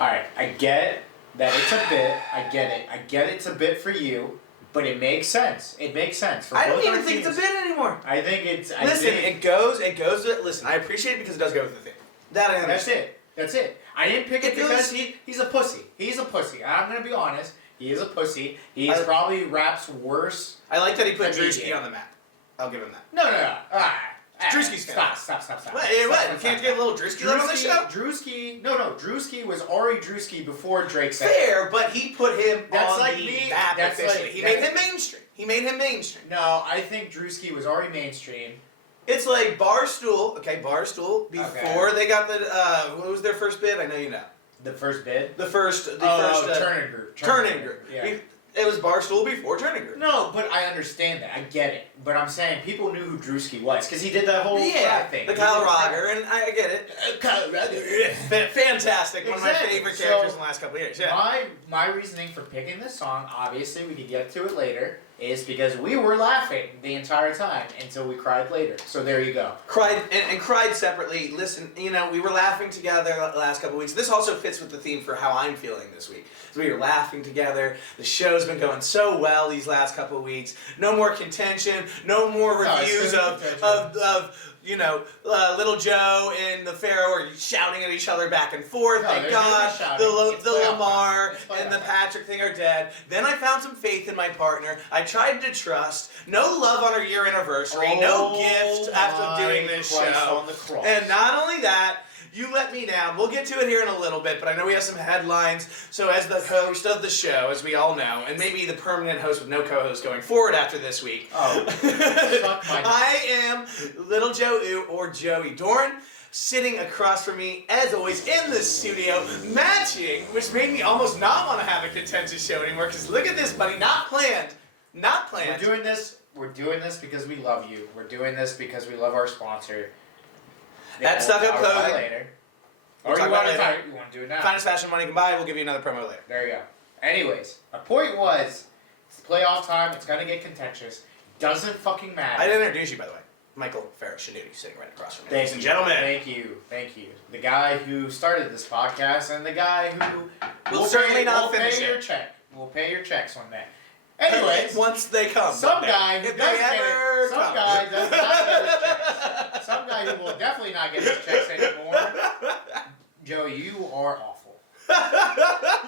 Alright, I get that it's a bit. I get it. I get it's a bit for you, but it makes sense. It makes sense. For I don't both even our think teams. it's a bit anymore. I think it's... It goes with, listen, I appreciate it because it does go with the thing. That I understand. That's it. I didn't pick it because he's a pussy. He's a pussy. I'm going to be honest. He is a pussy. He's probably raps worse. I like that he put Drewski on the map. I'll give him that. No. Alright. Drewski's Stop. What? You can't get a little Drewski love on the show? Drewski was Ari Drewski before Drake said Fair, but he put him on the map officially. He made him mainstream. No, I think Drewski was already mainstream. It's like Barstool, before they got the, what was their first bid? I know you know. The first bid? Turning Group. Turning Group. Yeah. It was Barstool before Turning Group. No, but I understand that. I get it. But I'm saying people knew who Drewski was because he did the whole thing. The Kyle Roger, and I get it. Kyle Roger. Fantastic. One of my favorite characters in the last couple of years. Yeah. My reasoning for picking this song, obviously we could get to it later, is because we were laughing the entire time until we cried later. So there you go. Cried separately. Listen, we were laughing together the last couple of weeks. This also fits with the theme for how I'm feeling this week. So we were laughing together. The show's been going so well these last couple of weeks. No more contention. No more reviews of Little Joe and the Pharaoh are shouting at each other back and forth. Thank God. The Lamar and the Patrick thing are dead. Then I found some faith in my partner. I tried to trust. No love on our year anniversary. No gift after doing this show. And not only that, you let me down. We'll get to it here in a little bit, but I know we have some headlines. So as the host of the show, as we all know, and maybe the permanent host with no co-host going forward after this week, I am Little Joe or Joey Doran, sitting across from me, as always, in the studio, matching, which made me almost not want to have a contentious show anymore, because look at this, buddy, not planned. We're doing this because we love you. We're doing this because we love our sponsor. That's Stuck Up Clothing. Later. Or you want to do it now? Finest fashion money can buy. We'll give you another promo later. There you go. Anyways, my point was, it's playoff time. It's going to get contentious. Doesn't fucking matter. I didn't introduce you, by the way. Michael Farrah-Shanuti, sitting right across from me. Ladies and gentlemen. Thank you. The guy who started this podcast and the guy who will certainly not finish pay your check. We'll pay your checks one day. Anyways, once they come. Some guy who doesn't get it. Some guy does not get his checks. Some guy who will definitely not get his checks anymore. Joey, you are awful.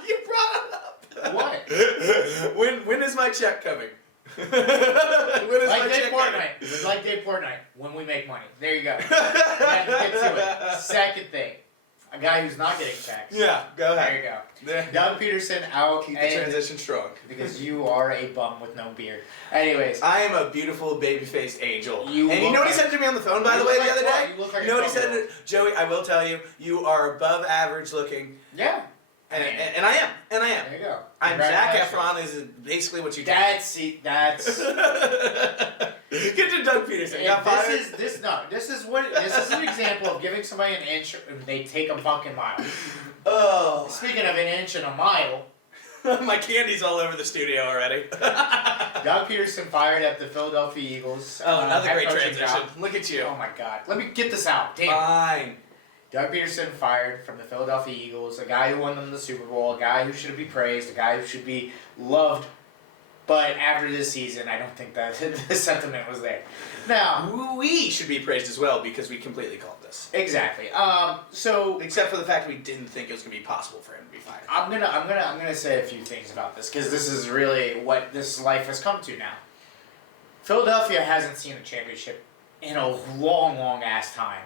You brought it up. What? When is my check coming? Like Dave Portnoy, when we make money. There you go. Get to it. Second thing. A guy who's not getting checks. Yeah, go ahead. There you go. Doug Peterson out. Keep the transition strong. Because you are a bum with no beard. Anyways. I am a beautiful baby-faced angel. You know what he said to me on the phone, by the way, the other day? You know what he said to Joey? I will tell you, you are above average looking. Yeah. And I am. There you go. I'm Zac Efron is basically what you do. That's... Get to Doug Peterson. This is an example of giving somebody an inch and they take a fucking mile. Oh. Speaking of an inch and a mile. My candy's all over the studio already. Doug Peterson fired at the Philadelphia Eagles. Oh, another great transition. Look at you. Oh my God. Let me get this out. Damn. Fine. Doug Peterson fired from the Philadelphia Eagles, a guy who won them the Super Bowl, a guy who should be praised, a guy who should be loved. But after this season, I don't think that the sentiment was there. Now, we should be praised as well because we completely called this. Exactly. So except for the fact we didn't think it was going to be possible for him to be fired. I'm gonna say a few things about this because this is really what this life has come to now. Philadelphia hasn't seen a championship in a long ass time.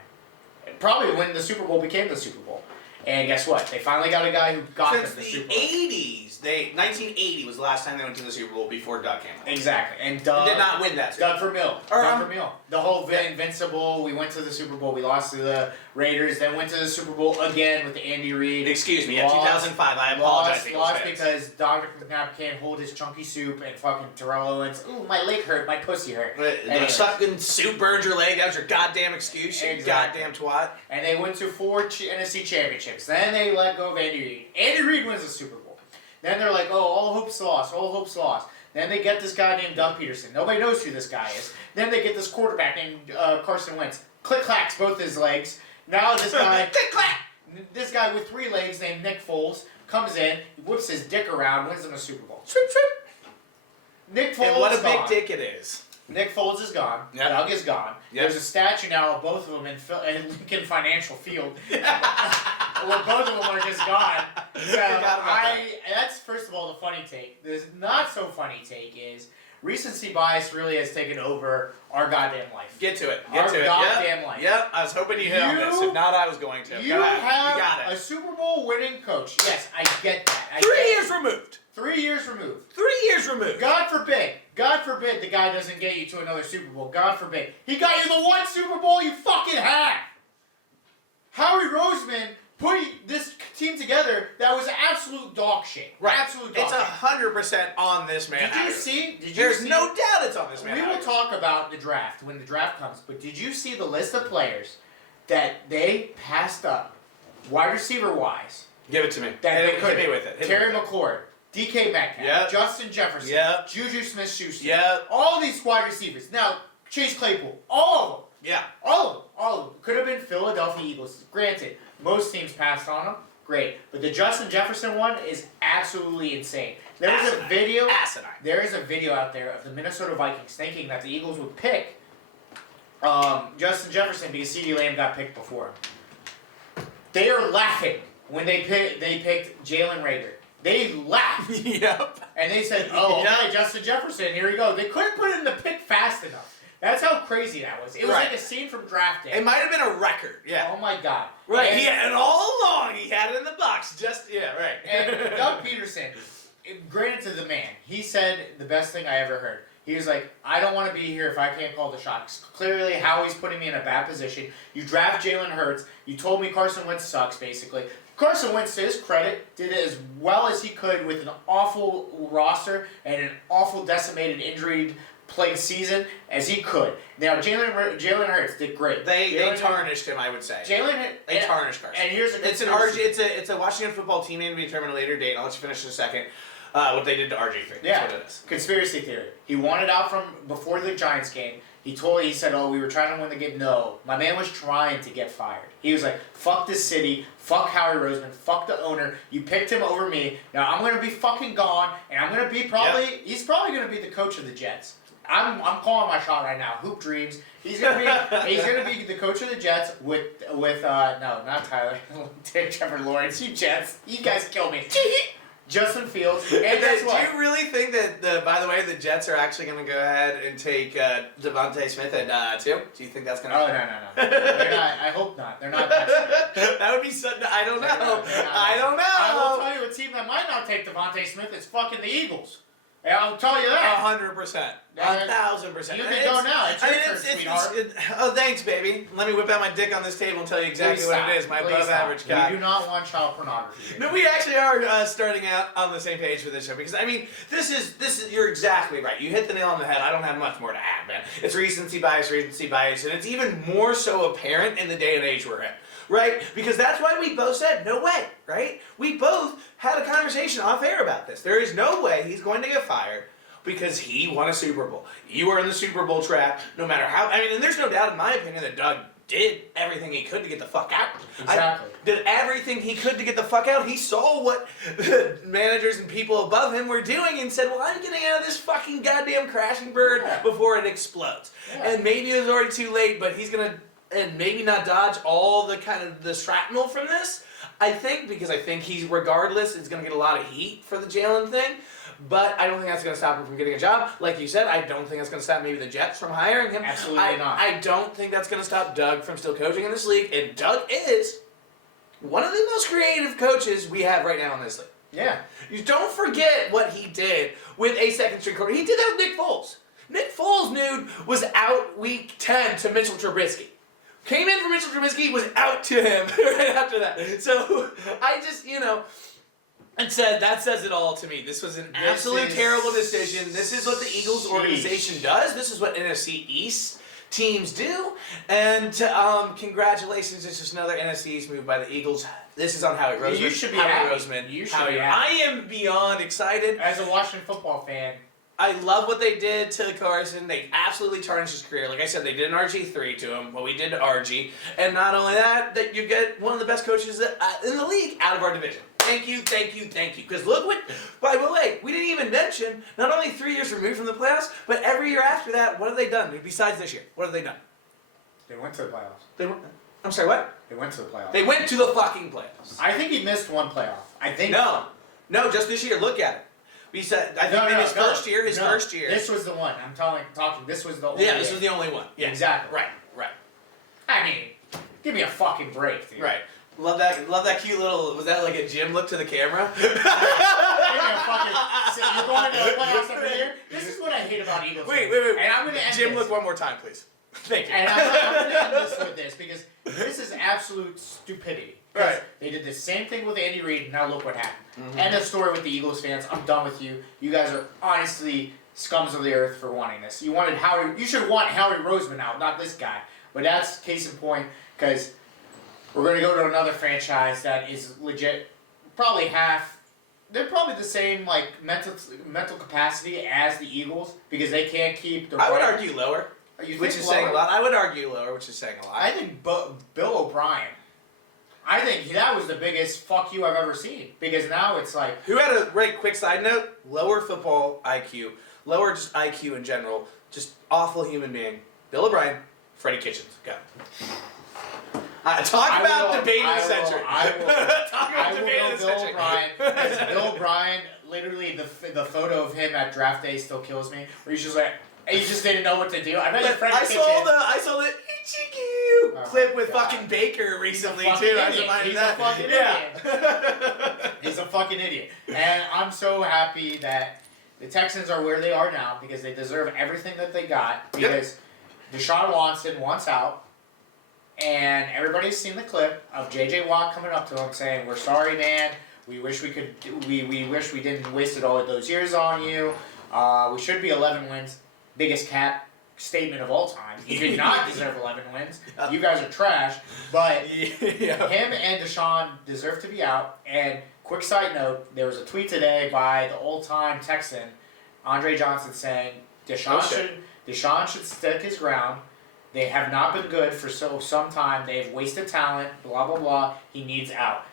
Probably when the Super Bowl became the Super Bowl. And guess what? They finally got a guy who got them the Super Bowl. Since the 80s. 1980 was the last time they went to the Super Bowl before Doug came out. Exactly. And Doug did not win that Super Bowl. Doug Vermeil. The whole Invincible, we went to the Super Bowl, we lost to the Raiders, then went to the Super Bowl again with Andy Reid. Excuse me, 2005, I apologize. Lost because Dr. McNabb can't hold his chunky soup and fucking Terrell Owens, ooh, my leg hurt, my pussy hurt. The fucking soup burned your leg, that was your goddamn excuse, you goddamn twat. And they went to 4 NFC championships. Then they let go of Andy Reid. Andy Reid wins the Super Bowl. Then they're like, oh, all hope's lost. Then they get this guy named Doug Peterson. Nobody knows who this guy is. Then they get this quarterback named Carson Wentz. Click-clacks both his legs. Now this guy... Click-clack! This guy with 3 legs named Nick Foles comes in, whips his dick around, wins him a Super Bowl. Trip, trip. Nick Foles And what a gone. big dick it is. Nick Foles is gone. Yep. Doug is gone. Yep. There's a statue now of both of them in Lincoln Financial Field. Well, both of them are just gone. So that's first of all the funny take. The not so funny take is recency bias really has taken over our goddamn life. Get to it. Our goddamn life. Yep. I was hoping you hit on this. If not, I was going to. You have a Super Bowl winning coach. Yes, I get that. 3 years removed. 3 years removed. 3 years removed. God forbid the guy doesn't get you to another Super Bowl. God forbid. He got you the one Super Bowl you fucking had. Howie Roseman put this team together that was absolute dog shit. Right. Absolute dog shit. It's 100% on this man. Did you see? There's no doubt it's on this man. We will talk about the draft when the draft comes, but did you see the list of players that they passed up, wide receiver wise? Give it to me. Hit me with it. Terry McLaurin, DK Metcalf, Yep. Justin Jefferson, Yep. Juju Smith-Schuster, Yep. all these wide receivers. Now, Chase Claypool, all of them. Yeah. All of them. Could have been Philadelphia Eagles. Granted, most teams passed on them. Great. But the Justin Jefferson one is absolutely insane. There is a video. Asinine. There is a video out there of the Minnesota Vikings thinking that the Eagles would pick Justin Jefferson because CeeDee Lamb got picked before him. They are laughing when they picked Jalen Reagor. They laughed. Yep. And they said, "Oh, okay, Justin Jefferson, here we go." They couldn't put it in the pick fast enough. That's how crazy that was. It was like a scene from Draft Day. It might have been a record. Yeah. Oh my God. Right. And all along he had it in the box. Right. And Doug Peterson, granted to the man, he said the best thing I ever heard. He was like, "I don't want to be here if I can't call the shots." Clearly, Howie's putting me in a bad position. You draft Jalen Hurts. You told me Carson Wentz sucks, basically. Carson Wentz, to his credit, did it as well as he could with an awful roster and an awful decimated injury-plagued season as he could. Now, Jalen Hurts did great. They tarnished him, I would say. They tarnished Carson. And here's it's a Washington football team name to be determined at a later date. I'll let you finish in a second. What they did to RG3. Yeah. That's what it is. Conspiracy theory. He wanted out from before the Giants game. He said, "Oh, we were trying to win the game." No. My man was trying to get fired. He was like, "Fuck this city. Fuck Howie Roseman. Fuck the owner. You picked him over me. Now I'm going to be fucking gone, and I'm going to be he's probably going to be the coach of the Jets." I'm calling my shot right now. Hoop dreams. He's gonna be the coach of the Jets with no, not Tyler. Trevor Lawrence. You Jets. You guys kill me. Justin Fields. And guess what? Do you really think that, by the way, the Jets are actually going to go ahead and take Devontae Smith at 2? Do you think that's going to happen? No. They're not. I hope not. They're not that smart. That would be so... I don't know. I don't know. I will tell you a team that might not take Devontae Smith is fucking the Eagles. Yeah, I'll tell you that. 100%. 1,000%. You can go now. It's your turn, sweetheart. Oh, thanks, baby. Let me whip out my dick on this table and tell you exactly what it is. My above-average guy. We do not want child pornography. No, we actually are starting out on the same page for this show because I mean, this is. You're exactly right. You hit the nail on the head. I don't have much more to add, man. It's recency bias, and it's even more so apparent in the day and age we're in. Right? Because that's why we both said, no way, right? We both had a conversation off air about this. There is no way he's going to get fired because he won a Super Bowl. You are in the Super Bowl trap, no matter how... I mean, and there's no doubt, in my opinion, that Doug did everything he could to get the fuck out. Exactly. Did everything he could to get the fuck out. He saw what the managers and people above him were doing and said, well, I'm getting out of this fucking goddamn crashing bird before it explodes. Yeah. And maybe it was already too late, but he's going to... and maybe not dodge all the kind of the shrapnel from this. I think he's regardless is going to get a lot of heat for the Jalen thing, but I don't think that's going to stop him from getting a job. Like you said, I don't think that's going to stop maybe the Jets from hiring him. Absolutely not. I don't think that's going to stop Doug from still coaching in this league, and Doug is one of the most creative coaches we have right now in this league. Yeah. You don't forget what he did with a second-string quarterback. He did that with Nick Foles. Nick Foles, dude, was out week 10 to Mitchell Trubisky. Came in for Mitchell Trubisky, was out to him right after that. So I just, and said that says it all to me. This was an absolute terrible decision. This is what the Eagles organization does. This is what NFC East teams do. And congratulations, it's just another NFC East move by the Eagles. This is on Howie Roseman. You should be happy. I am beyond excited. As a Washington football fan, I love what they did to Carson. They absolutely tarnished his career. Like I said, they did an RG3 to him, what we did to RG. And not only that, that you get one of the best coaches in the league out of our division. Thank you. Because look what, by the way, we didn't even mention, not only 3 years removed from the playoffs, but every year after that, what have they done? Besides this year, what have they done? They went to the playoffs. I'm sorry, what? They went to the playoffs. They went to the fucking playoffs. I think he missed one playoff. I think. No, just this year. Look at it. We said, I think in his first year. This was the one. I'm talking. This was the only. Yeah, this was the only one. Yeah, exactly. Right. I mean, give me a fucking break, dude. Right. Love that cute little. Was that like a Jim look to the camera? Give me a fucking. So you're going to the playoffs every year. This is what I hate about Eagles. Wait. And I'm gonna end Jim, this. Look one more time, please. Thank you. And I'm gonna end this with this because this is absolute stupidity. Right. They did the same thing with Andy Reid, and now look what happened. Mm-hmm. End of story with the Eagles fans. I'm done with you. You guys are honestly scums of the earth for wanting this. You wanted Howie. You should want Howie Roseman out, not this guy. But that's case in point, because we're going to go to another franchise that is legit. Probably half. They're probably the same like mental capacity as the Eagles because they can't keep the. I would argue lower, which is saying a lot. I would argue lower, which is saying a lot. I think Bill O'Brien. I think that was the biggest fuck you I've ever seen because now it's like. Who had a quick side note? Lower football IQ, lower just IQ in general, just awful human being. Bill O'Brien, Freddie Kitchens, go. Talk about debating the century. Talk about debating the century. Bill O'Brien. Because Bill O'Brien, literally the photo of him at draft day still kills me. Where he's just like, he just didn't know what to do. I saw the Ichiku clip with fucking Baker recently too. He's a fucking idiot. He's a fucking idiot. And I'm so happy that the Texans are where they are now because they deserve everything that they got. Because Desean Watson wants out. And everybody's seen the clip of J.J. Watt coming up to him saying, "We're sorry, man. We wish we could. We wish we didn't wasted all of those years on you. We should be 11 wins. Biggest cap statement of all time. You did not deserve 11 wins. You guys are trash. But him and Desean deserve to be out. And quick side note: there was a tweet today by the old-time Texan Andre Johnson saying Desean should stick his ground." They have not been good for some time. They've wasted talent, blah, blah, blah. He needs out.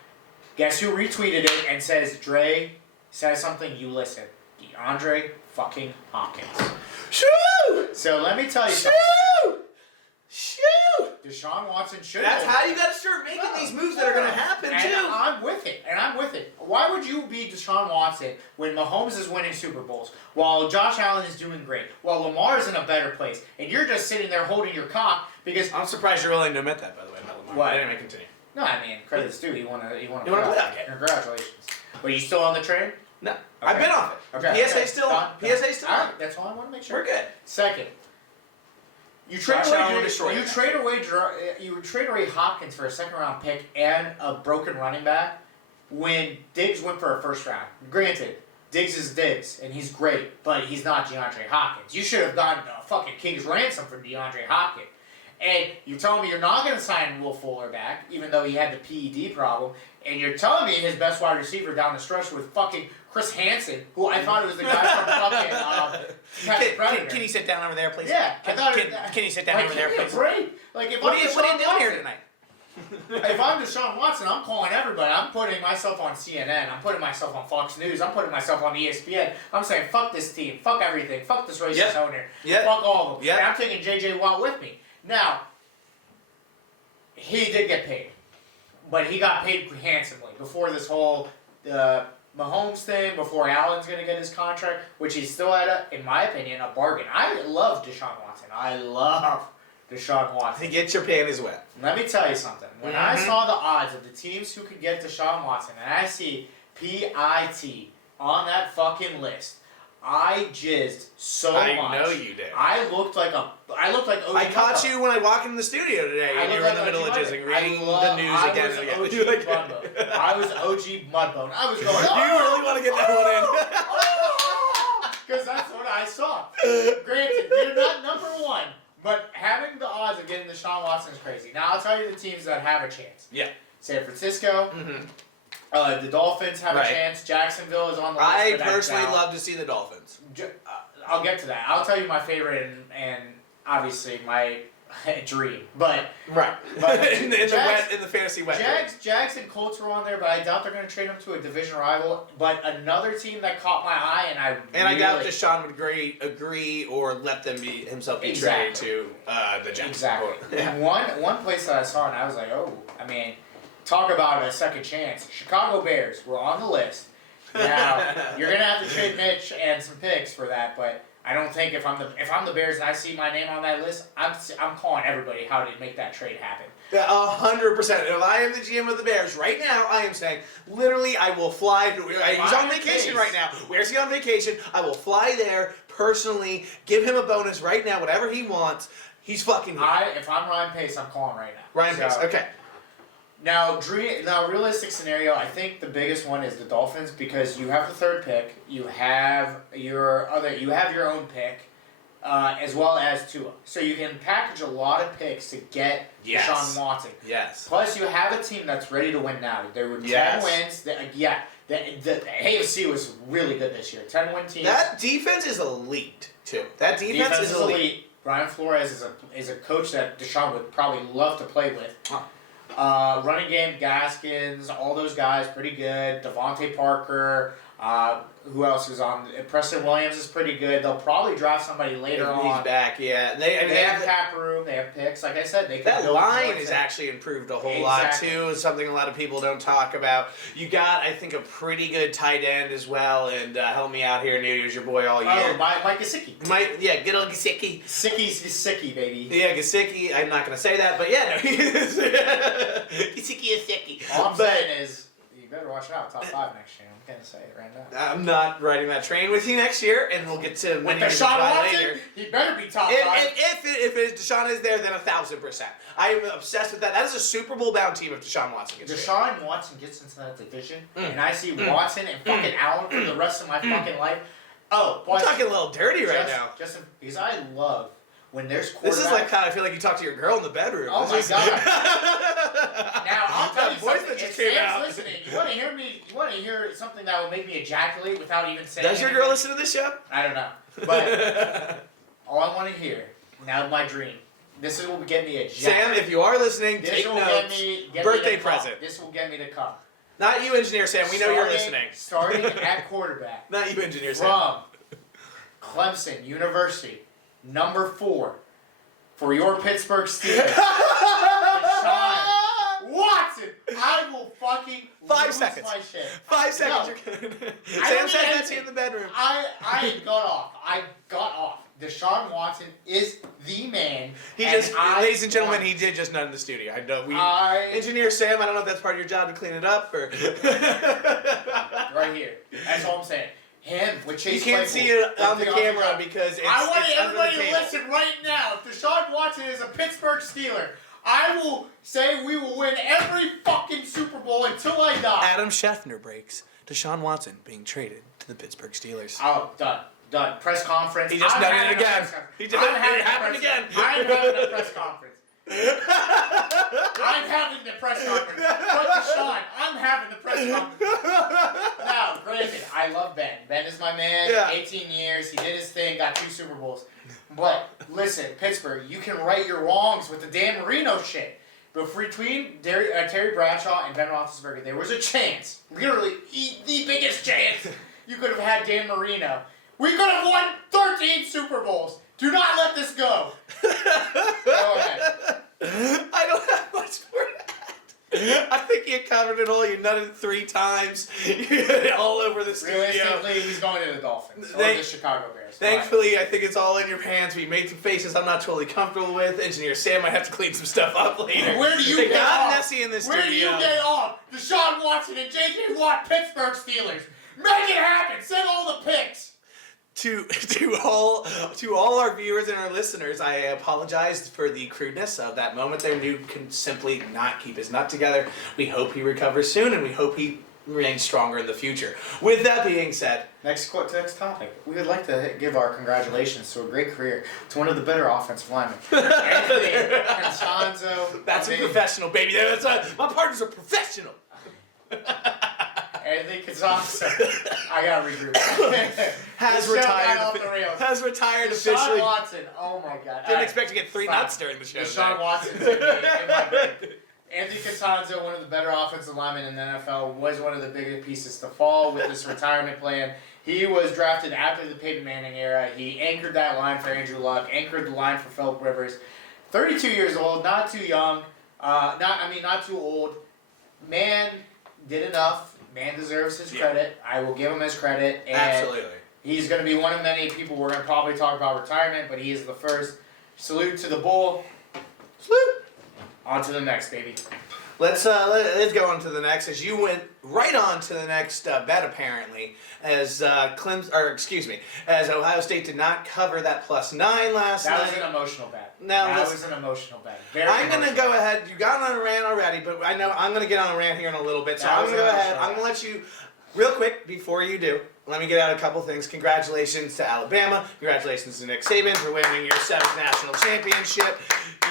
Guess who retweeted it and says, Dre says something, you listen. DeAndre fucking Hopkins. Shoo! So let me tell you something. Shoo! Deshaun Watson should That's how you got to start making these moves that are going to happen, and too. I'm with it. Why would you be Deshaun Watson when Mahomes is winning Super Bowls, while Josh Allen is doing great, while Lamar is in a better place, and you're just sitting there holding your cock because... I'm surprised you're willing to admit that, by the way, not Lamar. What? Anyway, continue. No, I mean, credit's due. He won a playoff game. Congratulations. But you still on the train? No. Okay. I've been off it. Okay. PSA still on. PSA still on. All right, that's all I want to make sure. We're good. Second, you trade away Hopkins for a second-round pick and a broken running back when Diggs went for a first round. Granted, Diggs is Diggs, and he's great, but he's not DeAndre Hopkins. You should have gotten a fucking king's ransom for DeAndre Hopkins. And you're telling me you're not going to sign Will Fuller back, even though he had the PED problem, and you're telling me his best wide receiver down the stretch was fucking Chris Hansen, who I thought it was the guy from fucking Can you sit down over there, please? Yeah, Can you sit down over there, please? Like, if what are you doing here tonight? If I'm Deshaun Watson, I'm calling everybody. I'm putting myself on CNN. I'm putting myself on Fox News. I'm putting myself on ESPN. I'm saying, fuck this team. Fuck everything. Fuck this racist owner. Fuck all of them. And I'm taking J.J. Watt with me. Now, he did get paid. But he got paid handsomely before this whole Mahomes thing, before Allen's going to get his contract, which he's still at, in my opinion, a bargain. I love Deshaun Watson. I love Deshaun Watson. To get your panties wet. Let me tell you something. When I saw the odds of the teams who could get Deshaun Watson, and I see PIT on that fucking list, I jizzed so much. I know you did. I looked like OG I caught you when I walked in the studio today, and you were in the middle of jizzing, reading the news again and again. I was OG Mudbone. I was going, you really want to get that one in. Because that's what I saw. Granted, you're not number one, but having the odds of getting Deshaun Watson is crazy. Now, I'll tell you the teams that have a chance. Yeah. San Francisco. The Dolphins have a chance. Jacksonville is on the list. I personally love to see the Dolphins. I'll get to that. I'll tell you my favorite and obviously my dream, but right. But in the fantasy wet. Jags and Colts are on there, but I doubt they're going to trade him to a division rival. But another team that caught my eye, I doubt Desean would agree or let them himself be traded to the Jets. Exactly. Yeah. One place that I saw and I was like, oh, I mean, talk about a second chance. Chicago Bears were on the list. Now you're going to have to trade Mitch and some picks for that, but I don't think if I'm the Bears and I see my name on that list, I'm calling everybody how to make that trade happen. 100%. If I am the GM of the Bears right now, I am saying literally I will fly. He's on vacation right now. Where's he on vacation? I will fly there personally. Give him a bonus right now, whatever he wants. He's fucking here. If I'm Ryan Pace, I'm calling right now. Ryan Pace. Okay. Now, realistic scenario, I think the biggest one is the Dolphins because you have the third pick, you have your own pick, as well as Tua. So you can package a lot of picks to get Desean Watson. Yes. Plus, you have a team that's ready to win now. There were 10 wins. The AFC was really good this year. 10-win team. That defense is elite too. That defense is elite. Brian Flores is a coach that Desean would probably love to play with. Running game, Gaskins, all those guys, pretty good. Devontae Parker, who else is on? Preston Williams is pretty good. They'll probably draft somebody later on. He's back, yeah. They have cap room. They have picks. Like I said, they can that line is actually improved a whole lot too. It's something a lot of people don't talk about. You got, I think, a pretty good tight end as well. And help me out here, Nate. He was your boy all year. Oh, Mike Gesicki. Good old Gesicki. Gesicki, baby. Yeah, Gesicki. I'm not gonna say that, but yeah, no, he is. Gesicki. All I'm saying is, you better watch out. Top 5 next year. I'm gonna say it right now. I'm not riding that train with you next year, and we'll get to when Desean Watson later. He better be top 5. If Desean is there, then 1,000%. I am obsessed with that. That is a Super Bowl bound team if Desean Watson gets Desean Watson gets into that division, and I see Watson and fucking Allen for the rest of my fucking life. Oh, I'm talking a little dirty right now. Just because I love when there's quarterbacks. This is like kind of feel like you talk to your girl in the bedroom. Oh my god! Now I'll tell you something. If Sam's listening, you want to hear something that will make me ejaculate without even saying. Does your girl listen to this show? I don't know, but all I want to hear now, my dream. This will get me ejaculate. Sam, if you are listening, take notes. Get birthday me present. This will get me to come. Not you, Engineer Sam. We know you're listening. Starting at quarterback. Not you, Engineer Sam. From Clemson University, number 4, for your Pittsburgh Steelers, Desean Watson. I will fucking 5 lose seconds. my shit. 5 seconds. No. You're good. Sam said that's in the bedroom. I got off. Desean Watson is the man. Ladies and gentlemen, he did just nut in the studio. I know. Engineer Sam, I don't know if that's part of your job to clean it up or. Right here. That's all I'm saying. Him with Chase. You can't see it on the camera because I want everybody to listen right now. If Desean Watson is a Pittsburgh Steeler, I will say we will win every fucking Super Bowl until I die. Adam Schefter breaks. Desean Watson being traded to the Pittsburgh Steelers. Oh, done. Press conference. He just done it again. I'm having a press conference. I'm having the press conference. But Desean, I'm having the press conference. Now, granted, I love Ben. Ben is my man. Yeah. 18 years. He did his thing. Got 2 Super Bowls. But listen, Pittsburgh, you can right your wrongs with the Dan Marino shit. But between Terry Bradshaw and Ben Roethlisberger, there was a chance, literally the biggest chance, you could have had Dan Marino. We could have won 13 Super Bowls. Do not let this go. Go ahead. I don't have much for that. I think you covered it all. You nutted 3 times. All over the studio. Realistically, he's going to the Dolphins or the Chicago Bears. Thankfully, I think it's all in your hands. We made some faces I'm not totally comfortable with. Engineer Sam might have to clean some stuff up later. Where do you get off? Messy in this studio. Where do you get off? Desean Watson and J.J. Watt, Pittsburgh Steelers. Make it happen. Send all the picks. To all our viewers and our listeners, I apologize for the crudeness of that moment there. Dude can simply not keep his nut together. We hope he recovers soon, and we hope he remains stronger in the future. With that being said, next topic. We would like to give our congratulations to a great career to one of the better offensive linemen, Anthony Constanzo. That's a professional, baby. My partners are professional. Anthony Costanzo. I gotta regroup. Has retired officially. Desean Watson. Oh my God. Didn't expect to get 3 nuts during the show. Desean Watson's in my brain. Anthony Costanzo, one of the better offensive linemen in the NFL, was one of the biggest pieces to fall with this retirement plan. He was drafted after the Peyton Manning era. He anchored that line for Andrew Luck, anchored the line for Phillip Rivers. 32 years old, not too young, not too old. Man did enough. Man deserves his credit. I will give him his credit. And absolutely. He's going to be one of many people we're going to probably talk about retirement, but he is the first. Salute to the bull. Salute. On to the next, baby. Let's go on to the next. As you went right on to the next bet, apparently, as as Ohio State did not cover that +9 last night. That was an emotional bet. That was an emotional bet. I'm going to go ahead. You got on a rant already, but I know I'm going to get on a rant here in a little bit. So I'm going to go ahead. I'm going to let you, real quick, before you do, let me get out a couple things. Congratulations to Alabama. Congratulations to Nick Saban for winning your 7th national championship.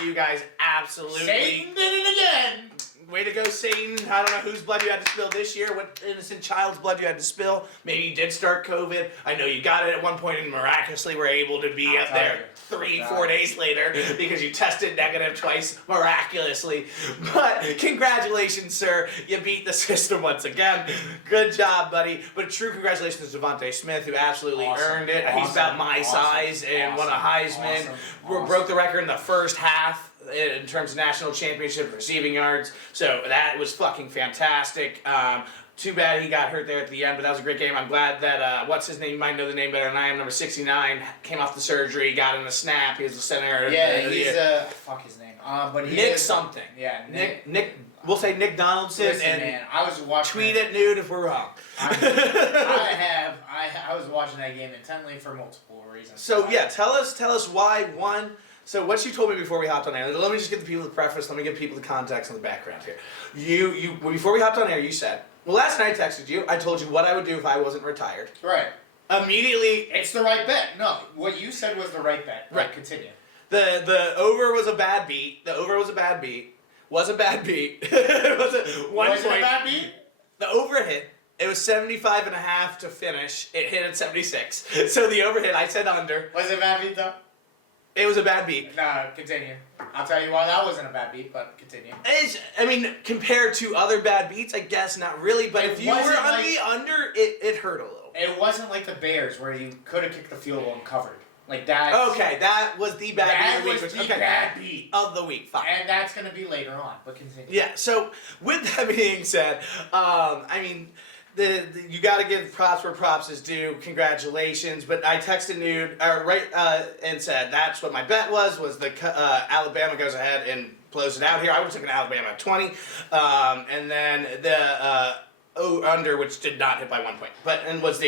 You guys absolutely... Satan did it again! Way to go, Satan. I don't know whose blood you had to spill this year, what innocent child's blood you had to spill. Maybe you did start COVID. I know you got it at one point and miraculously were able to be up there 3-4 days later because you tested negative twice miraculously. But congratulations, sir. You beat the system once again. Good job, buddy. But true congratulations to Devontae Smith, who absolutely earned it. He's about my size and won a Heisman. Broke the record in the first half in terms of national championship receiving yards. So that was fucking fantastic. Too bad he got hurt there at the end, but that was a great game. I'm glad that, what's his name? You might know the name better than I am. Number 69 came off the surgery, got in the snap. He was the center. Yeah, he's fuck his name. But he Nick something. Yeah, Nick. We'll say Nick Donaldson. Listen, and man, I was watching. Tweet at Nude if we're wrong. I was watching that game intently for multiple reasons. So yeah, tell us why one. So what you told me before we hopped on air, let me just give the people the preface, let me give people the context and the background here. You before we hopped on air, you said, well, last night I texted you, I told you what I would do if I wasn't retired. Right. Immediately. It's the right bet. No, what you said was the right bet. Right. Continue. The over was a bad beat. Was a bad beat. It was a 1 point. Was it a bad beat? The over hit. It was 75.5 to finish. It hit at 76. So the over hit, I said under. Was it a bad beat though? It was a bad beat. No, continue. I'll tell you why that wasn't a bad beat, but continue. Compared to other bad beats, I guess not really. But if you were on the under, it hurt a little. It wasn't like the Bears where you could have kicked the field goal and covered. Like that. Okay, that was the bad beat of the week. Bad beat of the week. Fine. And that's going to be later on, but continue. Yeah, so with that being said, you got to give props where props is due. Congratulations. But I texted Nude and said that's what my bet was the Alabama goes ahead and blows it out here. I would have taken Alabama at 20. And then the under, which did not hit by 1 point, and was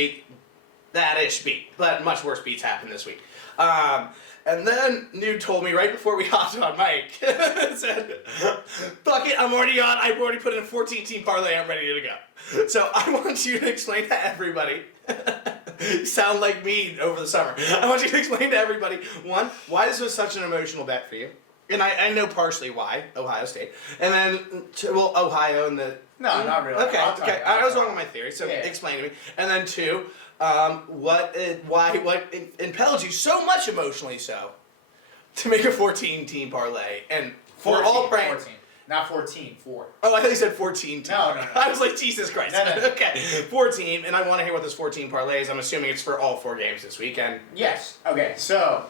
that-ish beat. But much worse beats happened this week. And then Nude told me right before we hopped on mic, said, fuck it, I've already put in a 14-team parlay, I'm ready to go. So I want you to explain to everybody, you sound like me over the summer, I want you to explain to everybody, one, why this was such an emotional bet for you, and I know partially why, Ohio State, and then, Ohio and the... No, not really. Okay, I was wrong on my theory, so explain to me. And then two, what impelled you so much emotionally so to make a 14-team parlay and for all praying 14, not 14, 4. Oh, I thought you said 14. No. I was like, Jesus Christ. No. Okay, 14, and I want to hear what this 14 parlay is. I'm assuming it's for all 4 games this weekend. Yes. Okay. So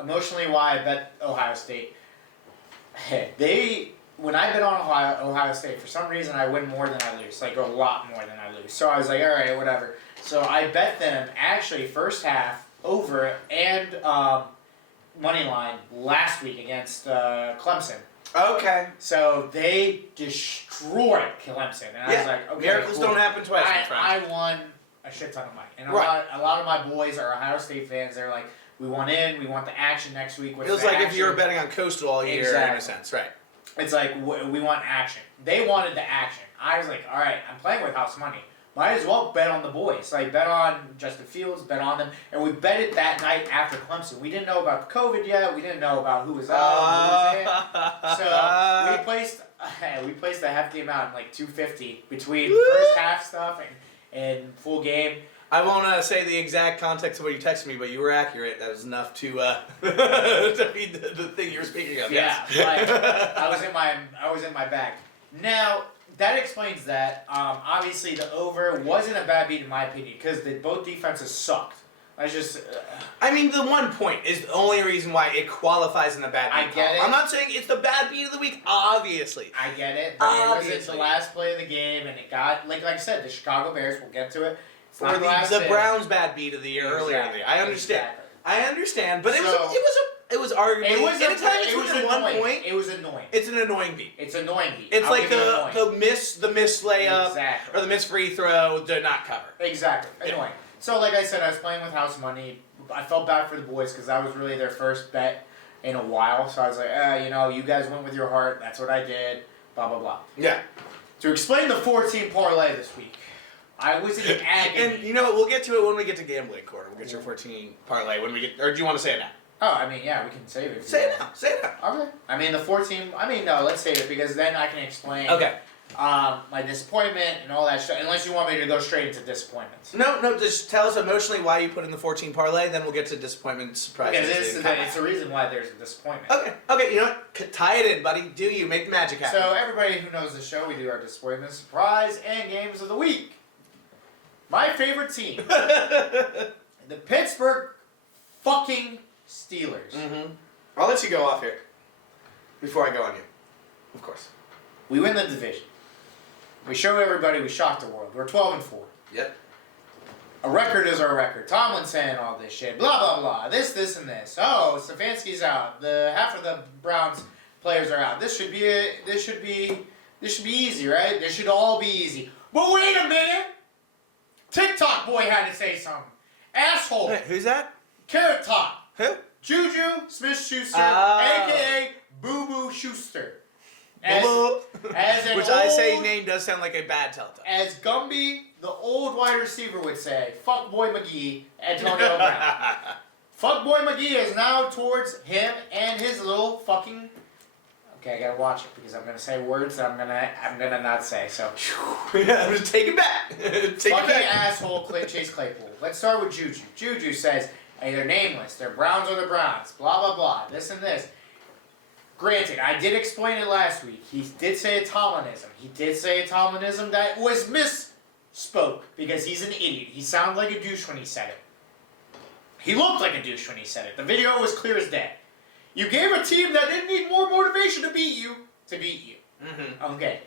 emotionally, why I bet Ohio State? When I bet on Ohio State, for some reason I win more than I lose, like a lot more than I lose. So I was like, all right, whatever. So I bet them actually first half over and money line last week against Clemson. Okay. So they destroyed Clemson, and I was like, okay, miracles don't happen twice, my friend. I won a shit ton of money, and a lot of my boys are Ohio State fans. They're like, we want the action next week. It was like if you were betting on Coastal all year, in a sense, right? It's like, we want action. They wanted the action. I was like, all right, I'm playing with house money. might as well bet on the boys. Like, bet on Justin Fields, bet on them. And we bet it that night after Clemson. We didn't know about the COVID yet. We didn't know about who was out, who was in. So we placed a hefty amount, like $250, between first half stuff and full game. I won't say the exact context of what you texted me, but you were accurate. That was enough to to be the thing you were speaking of. Yeah, yes. I was in my bag. Now that explains that. Obviously, the over wasn't a bad beat in my opinion because both defenses sucked. I mean, the 1 point is the only reason why it qualifies in a bad beat. I get it. I'm not saying it's the bad beat of the week, obviously. I get it. But it was the last play of the game, and it got like I said, the Chicago Bears. We'll get to it. Or the Browns' bad beat of the year earlier in the year. I understand. Exactly. I understand, but it was arguably. Anytime it's within 1 point, it was annoying. It's an annoying beat. It's annoying beat. It's like the miss layup or the miss free throw to not cover. Exactly. Yeah. Annoying. So like I said, I was playing with house money. I felt bad for the boys because that was really their first bet in a while. So I was like, you guys went with your heart. That's what I did. Blah blah blah. Yeah. To explain the 14 parlay this week. I was in agony. And you know what? We'll get to it when we get to gambling quarter. We'll get your 14 parlay when we get. Or do you want to say it now? Oh, I mean, yeah, we can save it. Say it now. Say it now. Okay. I mean, the 14. I mean, no, let's save it because then I can explain. Okay. My disappointment and all that stuff. Unless you want me to go straight into disappointments. No. Just tell us emotionally why you put in the 14 parlay. Then we'll get to disappointment, surprises. Because it's the reason why there's a disappointment. Okay. You know what? Tie it in, buddy. Do you make the magic happen? So everybody who knows the show, we do our disappointment, surprise, and games of the week. My favorite team, the Pittsburgh fucking Steelers. Mm-hmm. I'll let you go off here before I go on you. Of course. We win the division. We show everybody we shocked the world. We're 12-4. Yep. A record is our record. Tomlin's saying all this shit. Blah blah blah. This, and this. Oh, Stefanski's out. Half of the Browns players are out. This should be easy, right? This should all be easy. But wait a minute. TikTok boy had to say something. Asshole. Wait, who's that? Carrot Top. Who? Juju Smith-Schuster, a.k.a. Boo Boo Schuster. Which I say name does sound like a bad telltale. As Gumby, the old wide receiver, would say, Fuckboy McGee, Antonio Brown. Fuckboy McGee is now towards him and his little fucking... Okay, I gotta watch it because I'm gonna say words that I'm gonna not say. So, I'm just take it back. Fucking asshole, Chase Claypool. Let's start with Juju. Juju says, "Hey, they're nameless. They're Browns or the Browns. Blah blah blah. This and this." Granted, I did explain it last week. He did say a Tomlinism. He did say a Tomlinism that was misspoke because he's an idiot. He sounded like a douche when he said it. He looked like a douche when he said it. The video was clear as day. You gave a team that didn't need more motivation to beat you. Mm-hmm. Okay.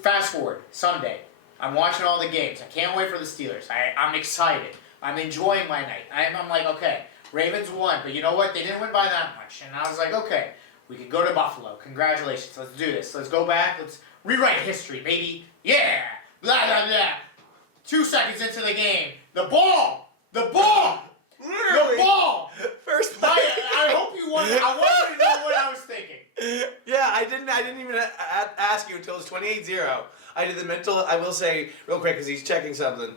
Fast forward. Sunday. I'm watching all the games. I can't wait for the Steelers. I'm excited. I'm enjoying my night. I'm like, okay, Ravens won, but you know what? They didn't win by that much. And I was like, okay, we can go to Buffalo. Congratulations. Let's do this. Let's go back. Let's rewrite history, baby. Yeah. Blah, blah, blah. 2 seconds into the game. The ball. Literally. The ball. First play. I hope you won. I wanted to know what I was thinking. Yeah, I didn't even ask you until it was 28-0. I did the mental. I will say real quick because he's checking something.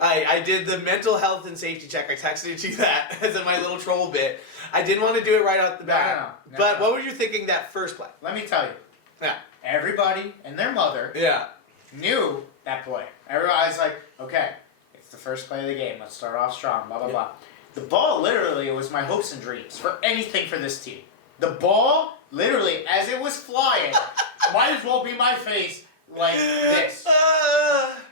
I did the mental health and safety check. I texted you that as in my little troll bit. I didn't want to do it right off the bat. No, but what were you thinking that first play? Let me tell you. Yeah. Everybody and their mother. Yeah. Knew that play. Everybody was like, okay, it's the first play of the game. Let's start off strong. Blah blah blah. The ball literally was my hopes and dreams for anything for this team. The ball literally, as it was flying, might as well be my face like this.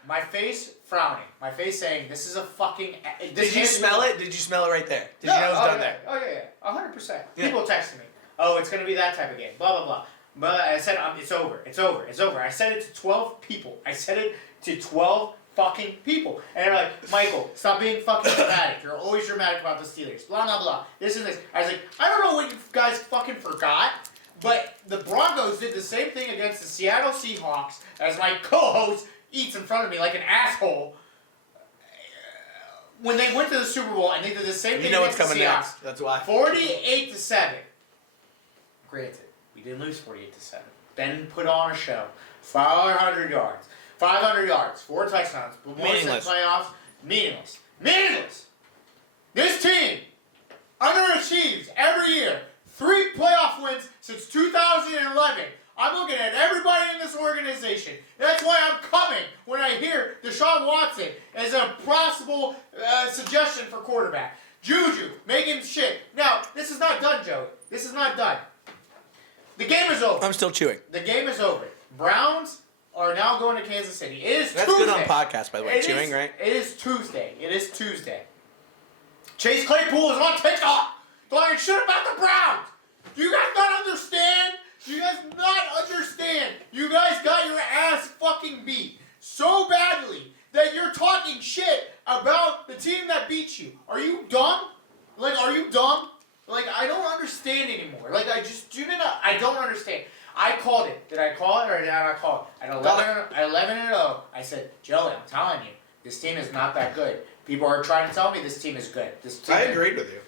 My face frowning. My face saying, "This is a fucking." Did you smell it? Did you smell it right there? Did you know it was done there? Oh yeah, 100%. People texting me, "Oh, it's gonna be that type of game." Blah blah blah. But I said, "It's over. It's over. It's over." I said it to 12 people. I said it to 12 fucking people, and they're like, "Michael, stop being fucking dramatic. You're always dramatic about the Steelers." Blah blah blah. This and this. I was like, I don't know what you guys fucking forgot. But the Broncos did the same thing against the Seattle Seahawks as my co-host eats in front of me like an asshole. When they went to the Super Bowl and they did the same thing against the Seahawks. Next. That's why. 48-7. Granted, we didn't lose 48-7. Ben put on a show. 500 yards. 500 yards, 4 touchdowns, but once in the playoffs, meaningless. This team underachieves every year. 3 playoff wins since 2011. I'm looking at everybody in this organization. That's why I'm coming when I hear Desean Watson as a possible suggestion for quarterback. Juju, making shit. Now, this is not done, Joey. This is not done. The game is over. I'm still chewing. The game is over. Browns are now going to Kansas City. It is That's Tuesday. That's good on podcast, by the way. Chewing, right? It is Tuesday. Chase Claypool is on TikTok talking shit about the Browns. Do you guys not understand? Do you guys not understand? You guys got your ass fucking beat so badly that you're talking shit about the team that beat you. Are you dumb? Are you dumb? I don't understand anymore. I don't understand. I called it. Did I call it or did I not call it? At 11-0, I said, Joey, I'm telling you, this team is not that good. People are trying to tell me this team is good. I agreed with you.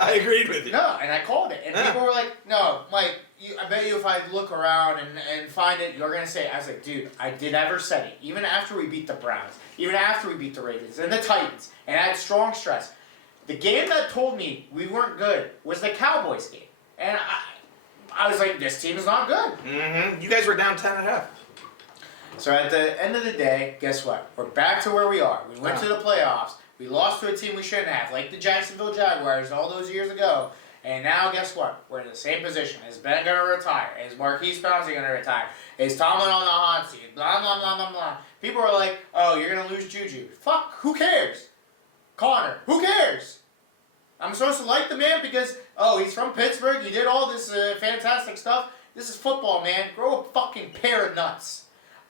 I agreed with you. No, and I called it. And people were like, no, Mike, I bet you if I look around and find it, you're going to say it. I was like, dude, I never said it. Even after we beat the Browns, even after we beat the Ravens and the Titans, and I had strong stress. The game that told me we weren't good was the Cowboys game. And I was like, this team is not good. Mm-hmm. You guys were down 10.5. So at the end of the day, guess what? We're back to where we are. We went to the playoffs. We lost to a team we shouldn't have, like the Jacksonville Jaguars all those years ago. And now, guess what? We're in the same position. Is Ben going to retire? Is Marquise Pouncey going to retire? Is Tomlin on the hot seat? Blah, blah, blah, blah, blah. People are like, oh, you're going to lose Juju. Fuck, who cares? Connor, who cares? I'm supposed to like the man because, oh, he's from Pittsburgh. He did all this fantastic stuff. This is football, man. Grow a fucking pair of nuts.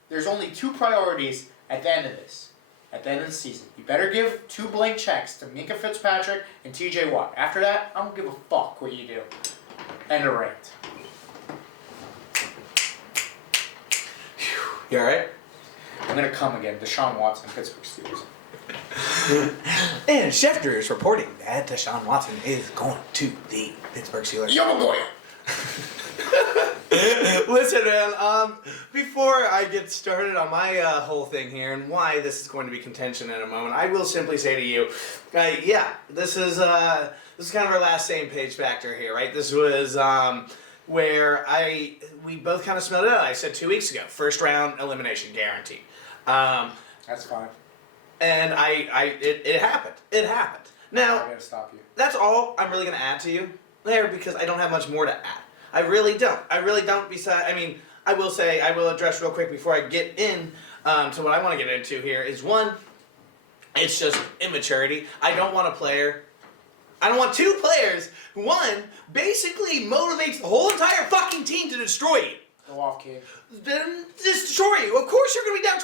There's only 2 priorities at the end of this. At the end of the season. You better give 2 blank checks to Minka Fitzpatrick and TJ Watt. After that, I don't give a fuck what you do. End of rant. You alright? I'm gonna come again. Desean Watson, Pittsburgh Steelers. And Schefter is reporting that Desean Watson is going to the Pittsburgh Steelers. Yo, boy! Listen, man, before I get started on my whole thing here and why this is going to be contention in a moment, I will simply say to you, this is kind of our last same page factor here, right? This was where we both kind of smelled it out. I said 2 weeks ago, first round elimination guaranteed. That's fine. And it happened. It happened. Now, I gotta stop you. That's all I'm really going to add to you there because I don't have much more to add. I really don't. I will say, I will address real quick before I get in to what I want to get into here is one, it's just immaturity. I don't want want 2 players. One basically motivates the whole entire fucking team to destroy you. Go off, kid. Then destroy you. Of course you're going to be down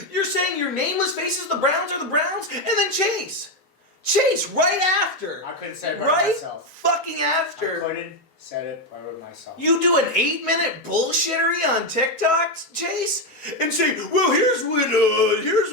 28-0. You're saying your nameless faces the Browns are the Browns, and then Chase right after. I couldn't say it by myself. Right fucking after. I couldn't said it by myself. You do an 8-minute bullshittery on TikTok, Chase, and say, well, here's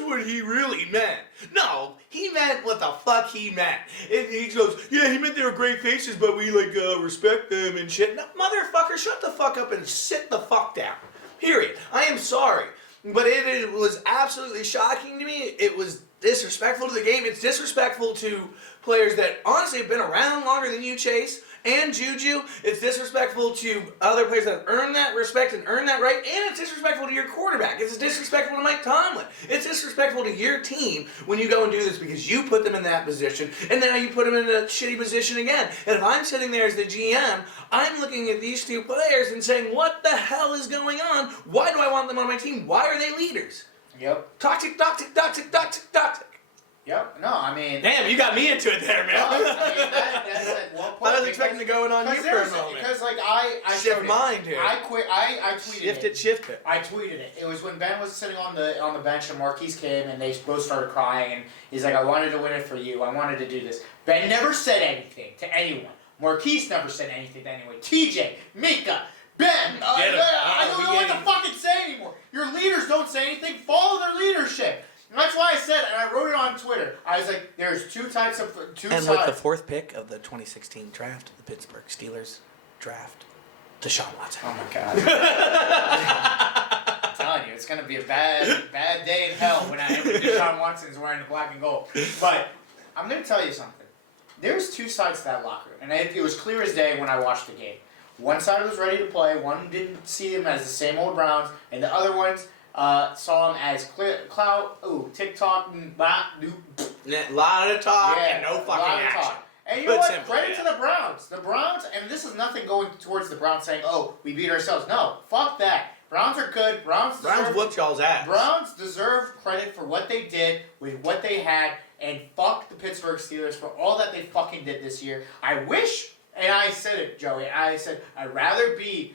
what he really meant. No, he meant what the fuck he meant. And he goes, yeah, he meant they were great faces, but we respect them and shit. No, motherfucker, shut the fuck up and sit the fuck down. Period. I am sorry, but it was absolutely shocking to me. It was disrespectful to the game. It's disrespectful to players that honestly have been around longer than you, Chase. And Juju, it's disrespectful to other players that have earned that respect and earned that right, and it's disrespectful to your quarterback. It's disrespectful to Mike Tomlin. It's disrespectful to your team when you go and do this because you put them in that position, and now you put them in a shitty position again. And if I'm sitting there as the GM, I'm looking at these 2 players and saying, what the hell is going on? Why do I want them on my team? Why are they leaders? Yep. Toxic. Yep. No, I mean. Damn, you got me into it there, man. No, that's at one point. I was expecting to go in on you for a moment. Because I shift mind here. I tweeted Shift it. I tweeted it. It was when Ben was sitting on the bench and Marquise came and they both started crying and he's like, I wanted to win it for you. I wanted to do this. Ben never said anything to anyone. Marquise never said anything to anyone. TJ, Mika, Ben. I don't know what to fucking say anymore. Your leaders don't say anything. Follow their leadership. And that's why I said, and I wrote it on Twitter, I was like, there's 2 types of, 2 sides. And with the 4th pick of the 2016 draft, the Pittsburgh Steelers draft, Desean Watson. Oh my God. I'm telling you, It's going to be a bad day in hell when Desean Watson's wearing the black and gold. But I'm going to tell you something. There's two sides to that locker room, and it was clear as day when I watched the game. One side was ready to play, one didn't see them as the same old Browns, and the other ones saw them as TikTok, and a lot of talk and no fucking action. And you know what? Credit to the Browns. The Browns, and this is nothing going towards the Browns saying, oh, we beat ourselves. No, fuck that. Browns are good. Browns whooped y'all's ass. Browns deserve credit for what they did with what they had, and fuck the Pittsburgh Steelers for all that they fucking did this year. I wish, and I said it, Joey, I said I'd rather be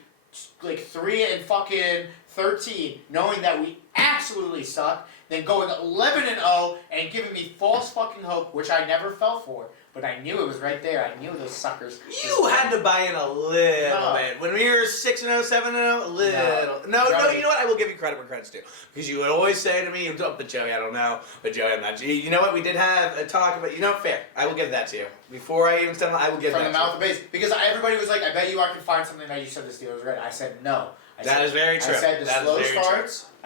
like 3-13, knowing that we absolutely suck, than going 11-0 and giving me false fucking hope, which I never fell for. But I knew it was right there. I knew those suckers. You had to buy in a little bit. When we were 6-0, 7-0, a little. No, you know what? I will give you credit where credit's due. Because you would always say to me, but Joey, I don't know. But Joey, I'm not. You know what? We did have a talk about, fair. I will give that to you. Before I even said I will give that to you. From the mouth of base. Because everybody was like, I bet you I can find something that you said the Steelers were right. I said no. That is very true. I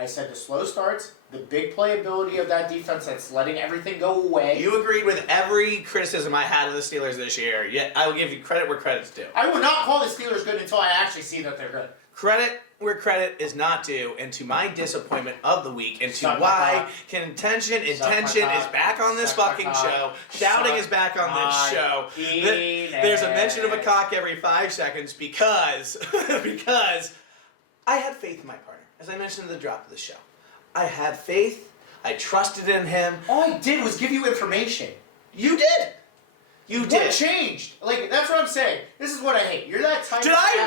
said the slow starts, the big playability of that defense that's letting everything go away. You agreed with every criticism I had of the Steelers this year, yet I will give you credit where credit's due. I will not call the Steelers good until I actually see that they're good. Credit where credit is not due, and to my disappointment of the week, and to why intention is back on this fucking show. Shouting is back on this show. There's a mention of a cock every 5 seconds because I had faith in my partner. As I mentioned in the drop of the show, I had faith. I trusted in him. All I did was give you information. You did. You did. What changed? Like, that's what I'm saying. This is what I hate. You're that type of Did I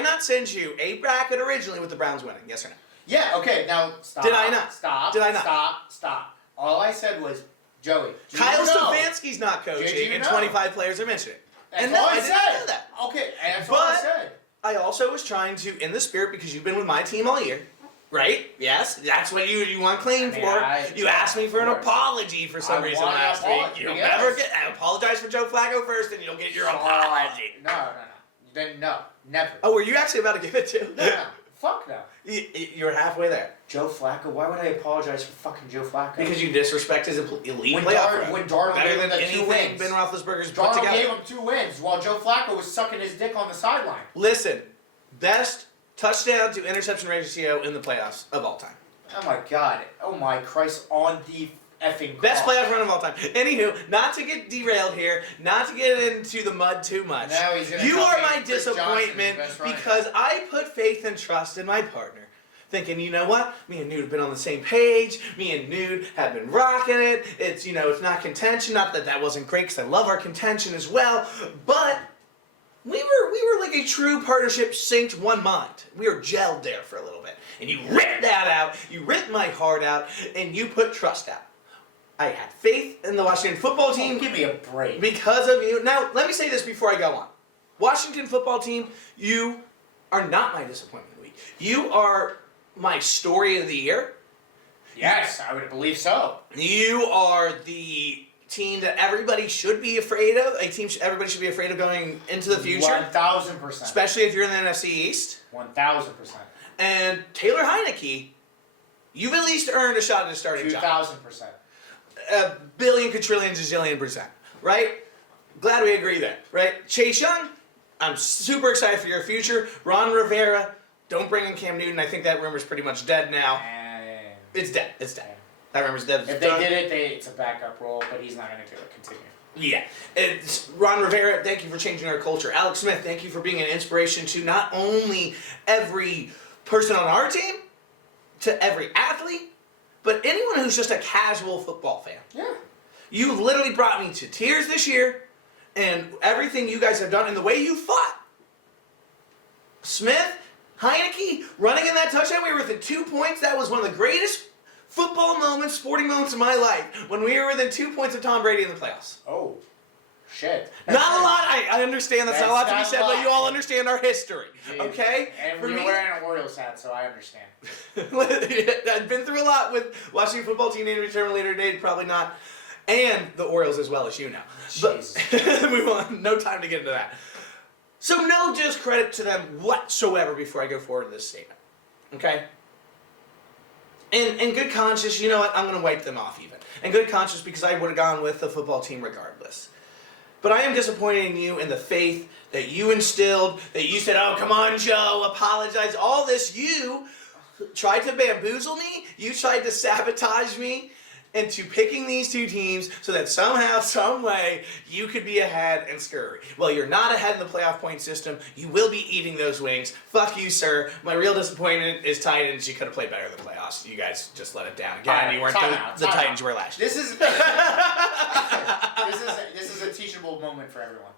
not send you a bracket originally with the Browns winning? Yes or no? Yeah, okay, now stop. Did I not? Stop. Did I not? Stop. All I said was, Joey, Kyle Stefanski's not coaching, and 25 players are mentioning it. That's all I didn't know that. Okay, that's all I said. I also was trying to, in the spirit, because you've been with my team all year, right? Yes, that's what you want claim for. You asked me for an apology for some reason last week. You'll never get. I apologize for Joe Flacco first, and you'll get your apology. No. Then no, never. Oh, were you actually about to give it to? No. Fuck no. You're halfway there. Joe Flacco? Why would I apologize for fucking Joe Flacco? Because you disrespect his elite playoff run. When Darnold better gave than him the anything 2 wins. Ben Roethlisberger's put together. Darnold gave him 2 wins while Joe Flacco was sucking his dick on the sideline. Listen, best touchdown to interception ratio in the playoffs of all time. Oh my God. Oh my Christ on the effing best playoff run of all time. Anywho, not to get derailed here, not to get into the mud too much. Now he's you are my disappointment because I put faith and trust in my partner. Thinking, you know what? Me and Nude have been on the same page. Me and Nude have been rocking it. It's, it's not contention. Not that wasn't great because I love our contention as well. But we were like a true partnership, synced one mind. We were gelled there for a little bit. And you ripped that out. You ripped my heart out. And you put trust out. I had faith in the Washington football team. Give me a break. Because of you. Now, let me say this before I go on. Washington football team, you are not my disappointment week. You are my story of the year. Yes, I would believe so. You are the team that everybody should be afraid of. A team everybody should be afraid of going into the future. 1,000%. Especially if you're in the NFC East. 1,000%. And Taylor Heineke, you've at least earned a shot at a starting job. 2,000%. A billion, quadrillion, gazillion %. Right? Glad we agree there. Right? Chase Young, I'm super excited for your future. Ron Rivera, don't bring in Cam Newton. I think that rumor's pretty much dead now. It's dead. It's dead. That rumor's dead. If they did it, it's a backup role, but he's not going to continue. Yeah. It's Ron Rivera, thank you for changing our culture. Alex Smith, thank you for being an inspiration to not only every person on our team, to every athlete, but anyone who's just a casual football fan. Yeah. You've literally brought me to tears this year, and everything you guys have done, and the way you fought. Smith, Heineke, running in that touchdown, we were within 2 points. That was one of the greatest football moments, sporting moments of my life, when we were within 2 points of Tom Brady in the playoffs. Oh, shit. Not a lot. I understand that's not a lot to be said, but you all understand our history, okay? And you're wearing an Orioles hat, so I understand. I've been through a lot with watching football team name return later date, probably not, and the Orioles as well as you know. Jesus. But move on. No time to get into that. So no discredit to them whatsoever before I go forward to this statement. Okay? In good conscience, you know what? I'm going to wipe them off even. In good conscience because I would have gone with the football team regardless. But I am disappointed in you in the faith that you instilled, that you said, oh, come on, Joe, apologize. All this, you tried to bamboozle me. You tried to sabotage me into picking these two teams so that somehow, some way, you could be ahead and scurry. Well, you're not ahead in the playoff point system. You will be eating those wings. Fuck you, sir. My real disappointment is Titans. You could have played better in the playoffs. You guys just let it down again. You weren't the Titans you were last year. This is this is a teachable moment for everyone.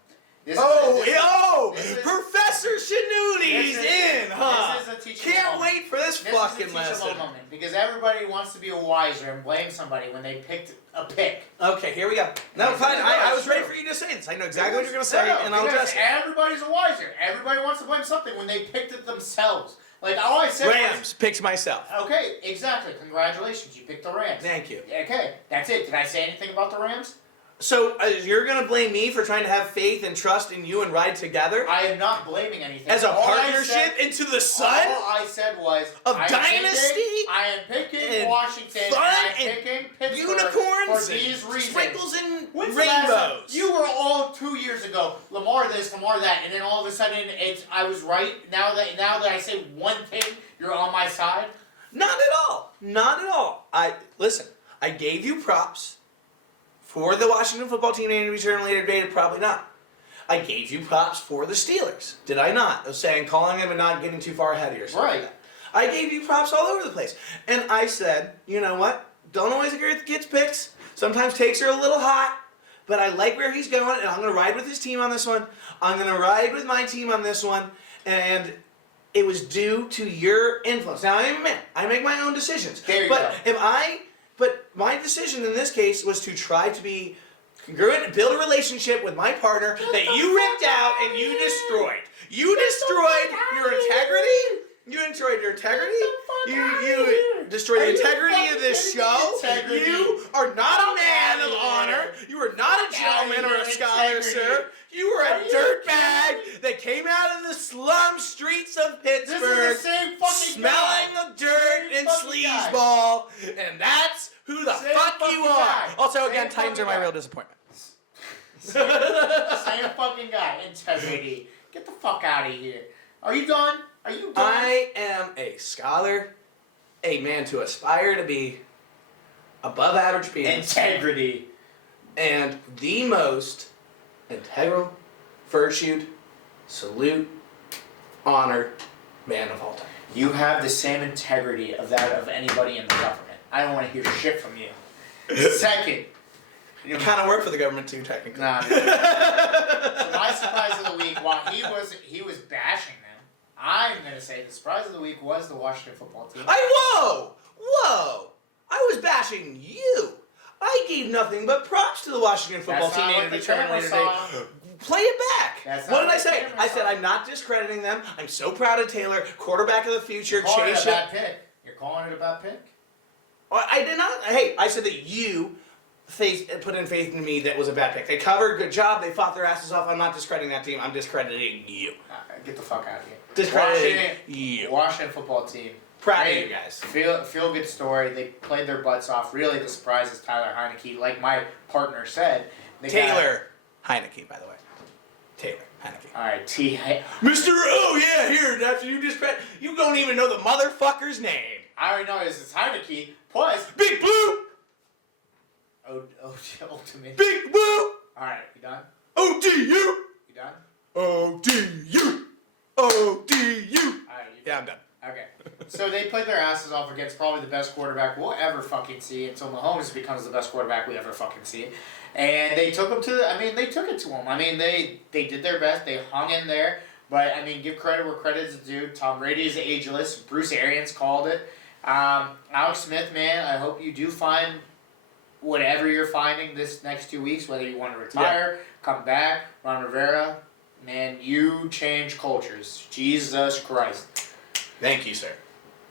Professor Shanuti's in, huh? This is a teachable Can't moment. wait for this fucking lesson. Moment because everybody wants to be a wiser and blame somebody when they picked a pick. Okay, here we go. No, fine. I was ready for you to say this. I know exactly what you're going to say, and I'll address it. Everybody's a wiser. Everybody wants to blame something when they picked it themselves. Like all I said Rams, picked myself. Okay, exactly. Congratulations. You picked the Rams. Thank you. Okay, that's it. Did I say anything about the Rams? So, you're going to blame me for trying to have faith and trust in you and ride together? I am not blaming anything. As a partnership into the sun? All I said was... Of dynasty? I am picking Washington, and I'm picking Pittsburgh unicorns for these reasons. Sprinkles and When's rainbows. You were all 2 years ago, Lamar this, Lamar that, and then all of a sudden I was right. Now that I say one thing, you're on my side? Not at all. Not at all. Listen, I gave you props. For the Washington football team and return later date, probably not. I gave you props for the Steelers. Did I not? I was saying, calling them and not getting too far ahead of yourself. Right. I gave you props all over the place. And I said, you know what? Don't always agree with Git's picks. Sometimes takes are a little hot. But I like where he's going, and I'm going to ride with his team on this one. I'm going to ride with my team on this one. And it was due to your influence. Now, I'm a man. I make my own decisions. There you go. But my decision in this case was to try to be congruent and build a relationship with my partner that you ripped out and you destroyed. You destroyed your integrity. You destroyed your integrity. You destroyed the integrity of this show. You are not a man of honor. You are not a gentleman or a scholar, sir. You were a dirtbag that came out of the slum streets of Pittsburgh, this is the same fucking smelling of dirt and sleazeball, and that's who the fuck you are. Also, again, Titans are my real disappointment. Same fucking guy. Integrity. Get the fuck out of here. Are you done? Are you done? I am a scholar, a man to aspire to be above average being. Integrity. And the most integral, virtued, salute, honor man of all time. You have the same integrity of that of anybody in the government. I don't want to hear shit from you. Second. You kind of work for the government too, technically. Nah. So my surprise of the week, while he was bashing them, I'm gonna say the surprise of the week was the Washington football team. Whoa! I was bashing you. I gave nothing but props to the Washington football team and return later date. Play it back. What did I say? I said I'm not discrediting them. I'm so proud of Taylor, quarterback of the future. You're calling it a bad pick. You're calling it a bad pick? I did not. Hey, I said that you put in faith in me that was a bad pick. They covered, good job. They fought their asses off. I'm not discrediting that team. I'm discrediting you. Get the fuck out of here. Discrediting you. Washington football team. Proud of you guys. Feel good story. They played their butts off. Really, the surprise is Tyler Heineke. Like my partner said. Taylor Heineke, by the way. Taylor Heineke. All right, Mr. Oh yeah, here. After you discredit, you don't even know the motherfucker's name. I already know it's Heineke. Plus, Big Blue. Ultimate. Big Blue. All right, you done? ODU. You done? ODU. ODU. All right. Yeah, I'm done. Okay. So they played their asses off against probably the best quarterback we'll ever fucking see until Mahomes becomes the best quarterback we ever fucking see. And they took him they took it to him. They did their best. They hung in there. But, give credit where credit is due. Tom Brady is ageless. Bruce Arians called it. Alex Smith, man, I hope you do find whatever you're finding this next 2 weeks, whether you want to retire, come back. Ron Rivera, man, you change cultures. Jesus Christ. Thank you, sir.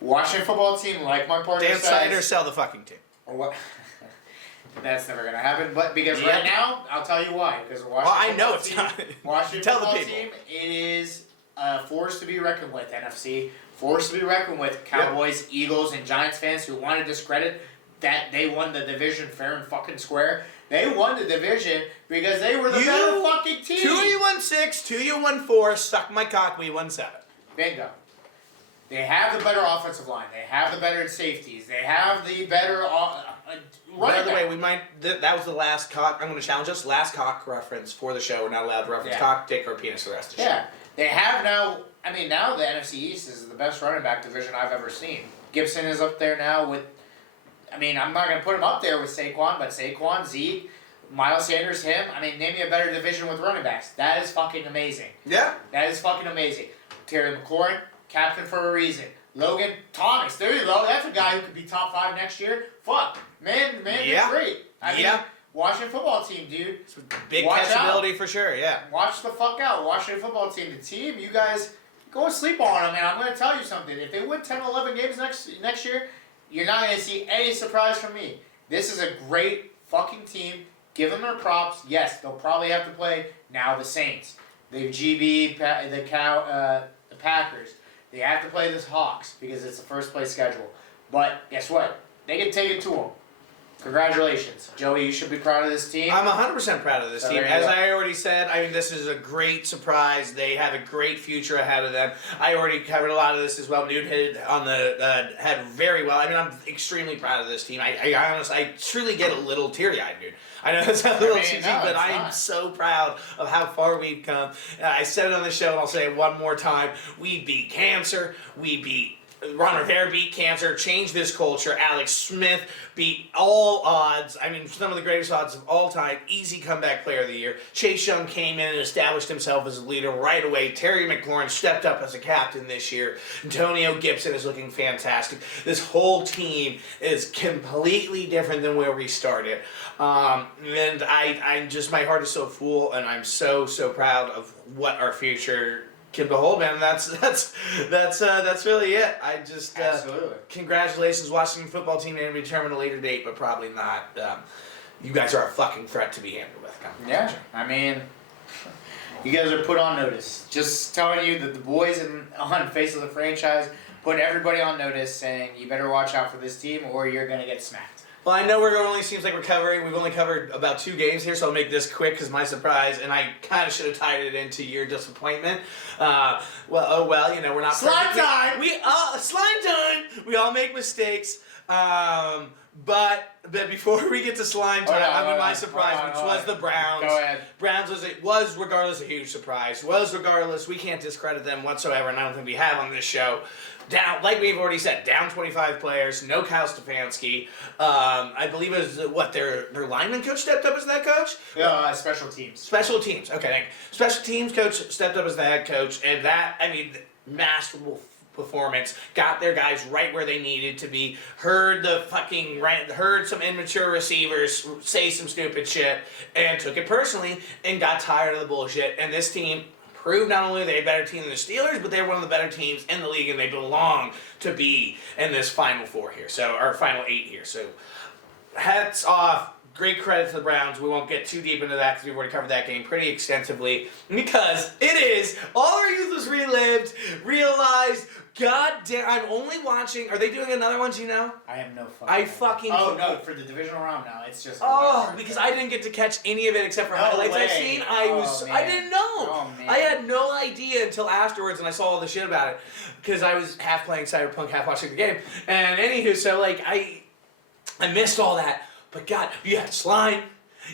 Washington football team, like my partner Dan says... Snyder, sell the fucking team. Or what? That's never going to happen. But because right now, I'll tell you why. Because Washington football team, it is a force to be reckoned with, NFC. force to be reckoned with. Cowboys, Eagles, and Giants fans who want to discredit that they won the division fair and fucking square. They won the division because they were the better fucking team. 2 you won 6, 2 you won 4, suck my cock, we won 7. Bingo. They have the better offensive line. They have the better safeties. They have the better By the way, we might. That was the last cock. I'm going to challenge us. Last cock reference for the show. We're not allowed to reference cock, dick, or penis for the rest of the show. Yeah. They have now. I mean, now the NFC East is the best running back division I've ever seen. Gibson is up there now with. I mean, I'm not going to put him up there with Saquon, but Saquon, Zeke, Miles Sanders, him. I mean, name me a better division with running backs. That is fucking amazing. Yeah. That is fucking amazing. Terry McLaurin, captain for a reason. Logan Thomas, there you go. That's a guy who could be top 5 next year. Fuck, man, yeah. Great. I mean, Washington football team, dude. Big catchability for sure. Yeah. Watch the fuck out, Washington football team. The team, you guys go and sleep on them, man. I'm gonna tell you something. If they win 10, 11 games next year, you're not gonna see any surprise from me. This is a great fucking team. Give them their props. Yes, they'll probably have to play now the Saints, the the Packers. They have to play the Hawks because it's the first place schedule. But guess what? They can take it to them. Congratulations. Joey, you should be proud of this team. I'm 100% proud of this team. As I already said, I mean, this is a great surprise. They have a great future ahead of them. I already covered a lot of this as well. Dude hit on the head very well. I mean, I'm extremely proud of this team. I truly get a little teary-eyed, dude. I know it's a little cheesy, but I am so proud of how far we've come. I said it on the show, and I'll say it one more time. We beat cancer. We beat Ron Rivera beat cancer, changed this culture. Alex Smith beat all odds. I mean, some of the greatest odds of all time. Easy comeback player of the year. Chase Young came in and established himself as a leader right away. Terry McLaurin stepped up as a captain this year. Antonio Gibson is looking fantastic. This whole team is completely different than where we started. And I'm just, my heart is so full, and I'm so proud of what our future can behold, man. That's really it. I just absolutely. Congratulations, Washington football team. May determine a later date, but probably not. You guys are a fucking threat to be handled with. Yeah, I mean, you guys are put on notice. Just telling you that the boys on Face of the Franchise put everybody on notice, saying you better watch out for this team or you're gonna get smacked. Well, I know we've only covered about 2 games here, so I'll make this quick because my surprise, and I kind of should have tied it into your disappointment. We're not slime time. Slime time. We all make mistakes. But before we get to slime time, I'm in my surprise, which was the Browns. Go ahead. Browns was regardless a huge surprise. Regardless, we can't discredit them whatsoever, and I don't think we have on this show. Down, like we've already said, down 25 players, no Kyle Stefanski. I believe it was, their lineman coach stepped up as the head coach? Yeah, special teams. Special teams, okay, thank you. Special teams coach stepped up as the head coach, and that, I mean, masterful performance, got their guys right where they needed to be, heard some immature receivers say some stupid shit, and took it personally, and got tired of the bullshit, and this team proved not only they're a better team than the Steelers, but they're one of the better teams in the league, and they belong to be in this Final 4 here, or Final 8 here. So, hats off. Great credit to the Browns. We won't get too deep into that because we've already covered that game pretty extensively. Because it is all our youth was relived, realized. God damn, I'm only watching. Are they doing another one? Do you know? I have no fucking. Oh no, for the divisional round now, it's just. Because I didn't get to catch any of it except for highlights I've seen. I didn't know. Oh, man. I had no idea until afterwards, and I saw all the shit about it because I was half playing Cyberpunk, half watching the game. And anywho, so I missed all that. But God, you had slime.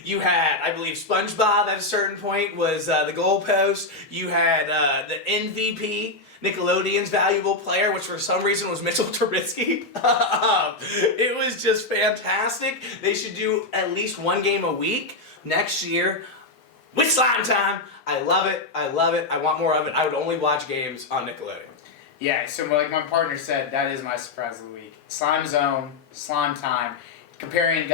You had, I believe, SpongeBob at a certain point was the goalpost. You had the MVP, Nickelodeon's valuable player, which for some reason was Mitchell Trubisky. It was just fantastic. They should do at least 1 game a week next year with slime time. I love it. I want more of it. I would only watch games on Nickelodeon. Yeah, so like my partner said, that is my surprise of the week. Slime Zone, Slime Time. Comparing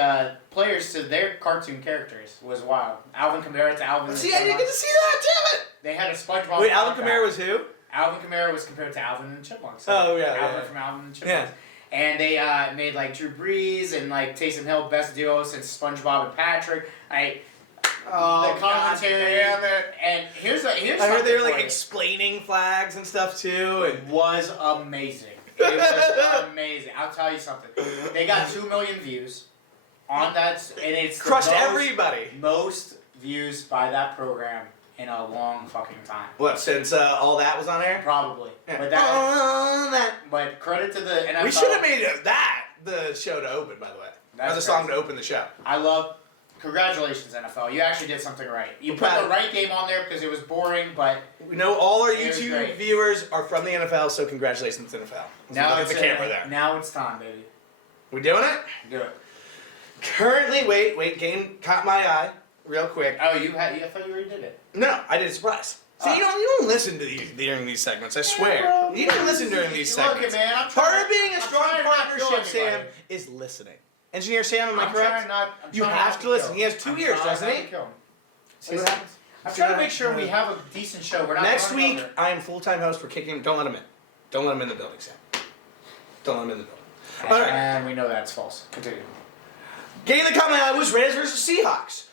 players to their cartoon characters was wild. Alvin Kamara to Alvin. See, I didn't get to see that. Damn it! They had a SpongeBob. Wait, Alvin Kamara was who? Alvin Kamara was compared to Alvin and the Chipmunks. So Alvin from Alvin and the Chipmunks. Yeah. And they made like Drew Brees and like Taysom Hill best duo since SpongeBob and Patrick. the commentary of it, and here's I heard they were like explaining flags and stuff too. It was amazing. It was amazing. I'll tell you something. They got 2 million views on that, and it's crushed everybody. Most views by that program in a long fucking time. What, since all that was on air? Probably. Yeah. But credit to the NFL. We should have made that the show to open, by the way. That's the song to open the show. Congratulations, NFL. You actually did something right. You put the right game on there because it was boring, but... We know all our YouTube viewers are from the NFL, so congratulations, NFL. Now look at the camera there. Now it's time, baby. We doing it? Do it. Currently, wait, game caught my eye real quick. Oh, I thought you already did it. No, I did a surprise. See, you don't listen to these during these segments, I swear. You don't listen during these segments. Look, man, part of being a strong partnership, Sam, is listening. Engineer Sam, am I correct? You have to listen. He has 2 ears, doesn't he? See what happens? I'm trying to make sure we have a decent show. We're not Next week, I am full-time host for Kicking. Don't let him in. Don't let him in the building, Sam. Don't let him in the building. And we know that's false. Continue. Game that caught my eye was Rams versus Seahawks.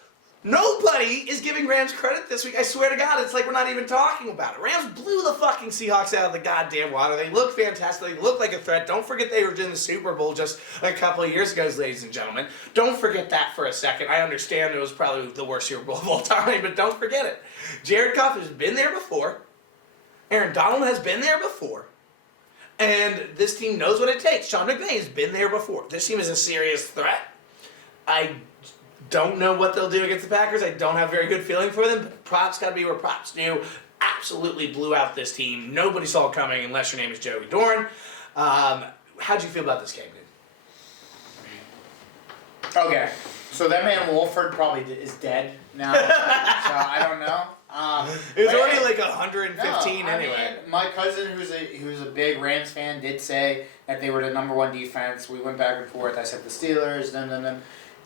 Nobody is giving Rams credit this week. I swear to God, it's like we're not even talking about it. Rams blew the fucking Seahawks out of the goddamn water. They look fantastic. They look like a threat. Don't forget they were in the Super Bowl just a couple of years ago, ladies and gentlemen. Don't forget that for a second. I understand it was probably the worst Super Bowl of all time, but don't forget it. Jared Goff has been there before. Aaron Donald has been there before. And this team knows what it takes. Sean McVay has been there before. This team is a serious threat. I don't know what they'll do against the Packers. I don't have a very good feeling for them, but props got to be where props due. Absolutely blew out this team. Nobody saw it coming unless your name is Joey Dorn. How'd you feel about this game, dude? Okay, so that man Wolford probably is dead now, so I don't know. It was already like 115 anyway. Mean, my cousin, who's a big Rams fan, did say that they were the #1 defense. We went back and forth. I said the Steelers, then.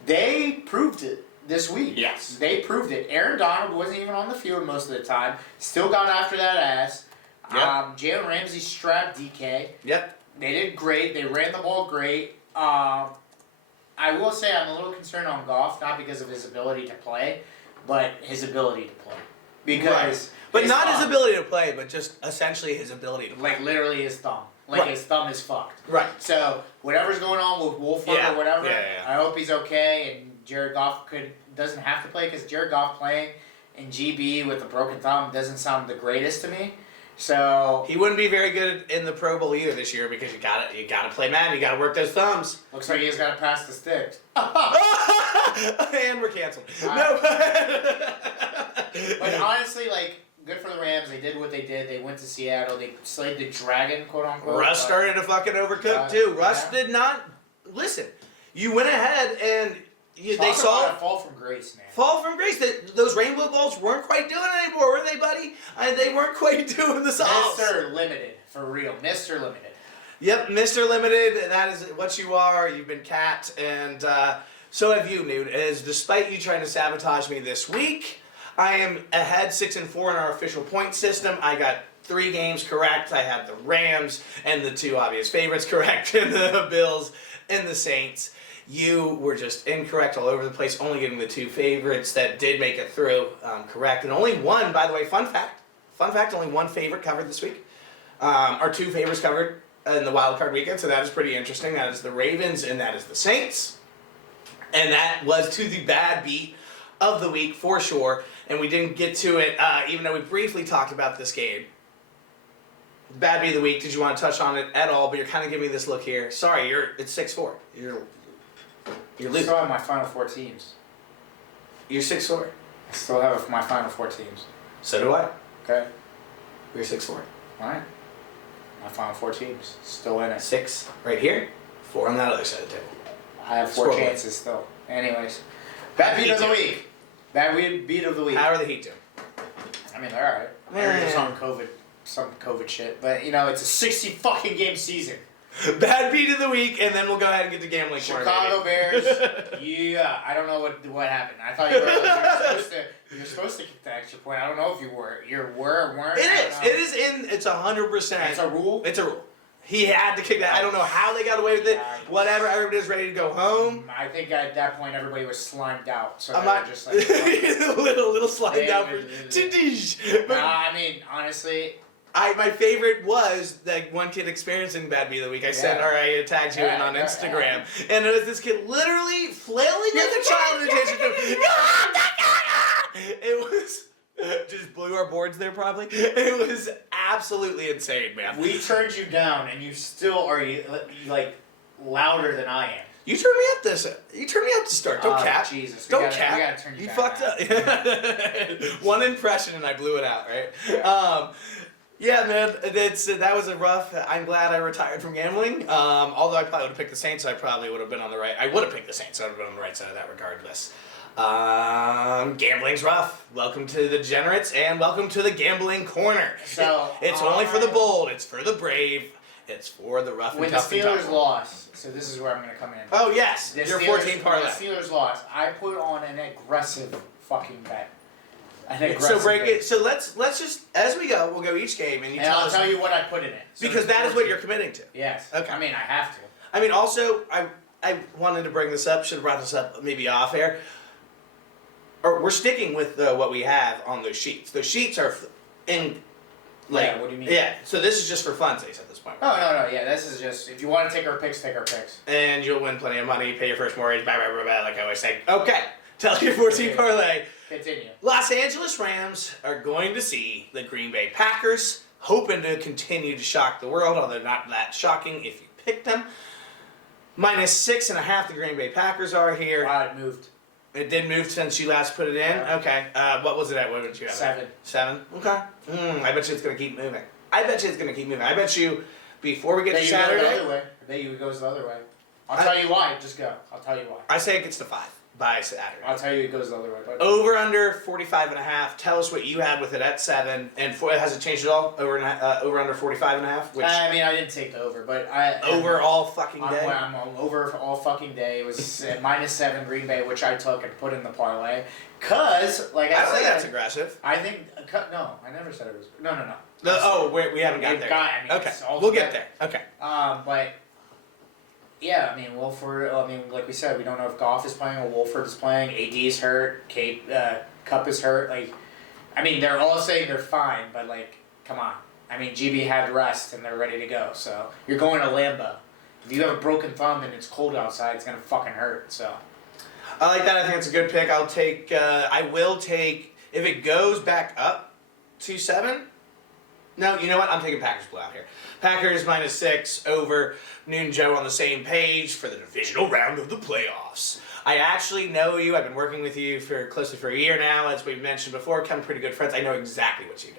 They proved it this week. Yes. They proved it. Aaron Donald wasn't even on the field most of the time. Still got after that ass. Yep. Jalen Ramsey strapped DK. Yep. They did great. They ran the ball great. I will say I'm a little concerned on Goff, not because of his ability to play, but his ability to play. Because right. But not his ability to play, but just essentially his ability to play. Like literally his thumb. Like his thumb is fucked. Right. So whatever's going on with Wolford or whatever, I hope he's okay. And Jared Goff doesn't have to play because Jared Goff playing in GB with a broken thumb doesn't sound the greatest to me. So he wouldn't be very good in the Pro Bowl either this year because you gotta play Madden. You gotta work those thumbs. Looks like he's gotta pass the stick. And we're canceled. No. But honestly, like. Good for the Rams. They did what they did. They went to Seattle. They slayed the dragon, quote unquote. Russ started to fucking overcook too. Russ did not listen. You went ahead and they saw a fall from grace, man. Fall from grace. Those rainbow balls weren't quite doing it anymore, were they, buddy? They weren't quite doing the sauce. Mr. Limited, for real. Mr. Limited. Yep, Mr. Limited. That is what you are. You've been cat, and so have you, Newt. As despite you trying to sabotage me this week, I am ahead 6-4 in our official point system. I got 3 games correct. I had the Rams and the 2 obvious favorites correct, and the Bills and the Saints. You were just incorrect all over the place, only getting the 2 favorites that did make it through correct. And only one, by the way, fun fact, only 1 favorite covered this week. Our 2 favorites covered in the wild card weekend, so that is pretty interesting. That is the Ravens and that is the Saints. And that was to the bad beat of the week for sure. And we didn't get to it, even though we briefly talked about this game. Bad beat of the week. Did you want to touch on it at all? But you're kind of giving me this look here. Sorry, it's 6-4. You're losing. I still have my final 4 teams. You're 6-4. I still have my final 4 teams. So do I. Okay. You're 6-4. All right. My final 4 teams still in it. 6 right here. 4 on that other side of the table. I have 4 chances still. Anyways, bad beat of the week. Bad beat of the week. How are the Heat doing? I mean, they're alright. They're just on some COVID shit. But, it's a 60 fucking game season. Bad beat of the week, and then we'll go ahead and get to gambling. Chicago Bears. Yeah, I don't know what happened. I thought you were supposed to kick the extra point. I don't know if you were. You were or weren't. It is. It is in. It's 100%. It's a rule? It's a rule. He had to kick that. I don't know how they got away with it. Whatever. Everybody's ready to go home. I think at that point everybody was slimed out. So I'm they not were just like little slimed out. I mean, honestly. My favorite was that one kid experiencing Bad Beat of the Week. I said, all right, I tagged you in on Instagram. And it was this kid literally flailing like a child in attention. It was... just blew our boards there probably. It was absolutely insane, man. We turned you down and you still are like louder than I am. You turned me up to start. Don't cap. Jesus. Don't cap. We gotta turn you You back fucked up. One impression and I blew it out, right? Yeah, man, that was a rough. I'm glad I retired from gambling. Although I probably would have picked the Saints, I probably would have been on the right. I would have picked the Saints. I would have been on the right side of that, regardless. Gambling's rough. Welcome to the degenerates and welcome to the gambling corner. So it's only for the bold. It's for the brave. It's for the rough and tough. When the Steelers lost, so this is where I'm going to come in. Oh yes, your 14 parlay. When the Steelers lost, I put on an aggressive fucking bet. So break it. So let's just as we go, we'll go each game and I'll tell you what I put in it. So because that is what you're committing to. Yes. Okay. I mean, I have to. I mean, also, I wanted to bring this up. Should have brought this up maybe off air. Or we're sticking with what we have on those sheets. Those sheets are in. Like, yeah, what do you mean? Yeah, so this is just for funsies at this point. Oh, no, yeah, this is just, if you want to take our picks, take our picks. And you'll win plenty of money, pay your first mortgage, blah, blah, blah, blah, like I always say. Okay, tell your 14 parlay. Continue. Los Angeles Rams are going to see the Green Bay Packers, hoping to continue to shock the world, although not that shocking if you picked them. -6.5 the Green Bay Packers are here. Wow, it moved. It did move since you last put it in? Yeah. Okay. What was it at? What did you have? 7. 7? Okay. I bet you it's going to keep moving. I bet you before we get to Saturday... I bet you it goes the other way. I'll tell you why. Just go. I'll tell you why. I say it gets to 5 by Saturday. I'll tell you it goes the other way. But over under 45.5. Tell us what you had with it at 7. And has it changed at all? Over under 45.5? Which I mean, I didn't take the over, but over all fucking day. I'm over all fucking day. It was -7 Green Bay, which I took and put in the parlay. Cause like I don't said, think that's aggressive. I think no, I never said it was. No. We haven't got there. Okay, we'll get there. Okay. But. Yeah, I mean, like we said, we don't know if Goff is playing or Wolford is playing. AD's hurt. Cup is hurt. Like, I mean, they're all saying they're fine, but like, come on. I mean, GB had rest and they're ready to go. So you're going to Lambeau. If you have a broken thumb and it's cold outside, it's gonna fucking hurt. So. I like that. I think it's a good pick. I'll take. I will take if it goes back up to 7. No, you know what? I'm taking Packers blowout here. Packers -6 over Noon Joe on the same page for the divisional round of the playoffs. I actually know you. I've been working with you for closely for a year now, as we've mentioned before. Become pretty good friends. I know exactly what you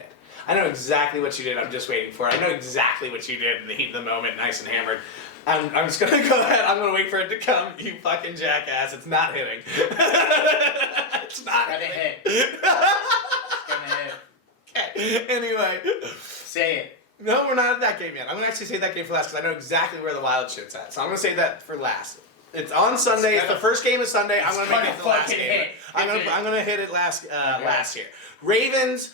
did. I'm just waiting for it. I know exactly what you did in the heat of the moment, nice and hammered. I'm just going to go ahead. I'm going to wait for it to come. You fucking jackass. It's not hitting. It's not gonna hit. It's gonna hit. Okay. Anyway. Say it. No, we're not at that game yet. I'm going to actually save that game for last because I know exactly where the wild shit's at. So I'm going to save that for last. It's on Sunday. It's the first game of Sunday. I'm going to make it the last game. I'm going to hit it last year. Ravens,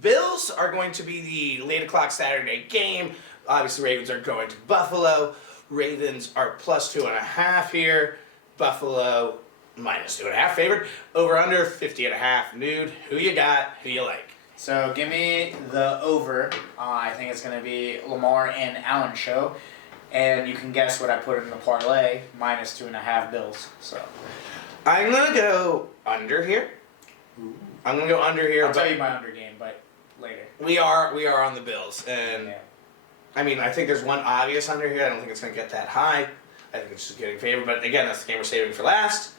Bills are going to be the late o'clock Saturday game. Obviously, Ravens are going to Buffalo. Ravens are +2.5 here. Buffalo -2.5 favored. Over under 50.5. Nude. Who you got? Who you like? So give me the over. I think it's going to be Lamar and Allen show. And you can guess what I put in the parlay, -2.5 Bills. So I'm going to go under here. I'm going to go under here. I'll tell you my under game, but later. We are on the Bills. And I mean, I think there's one obvious under here. I don't think it's going to get that high. I think it's just getting favored. But again, that's the game we're saving for last.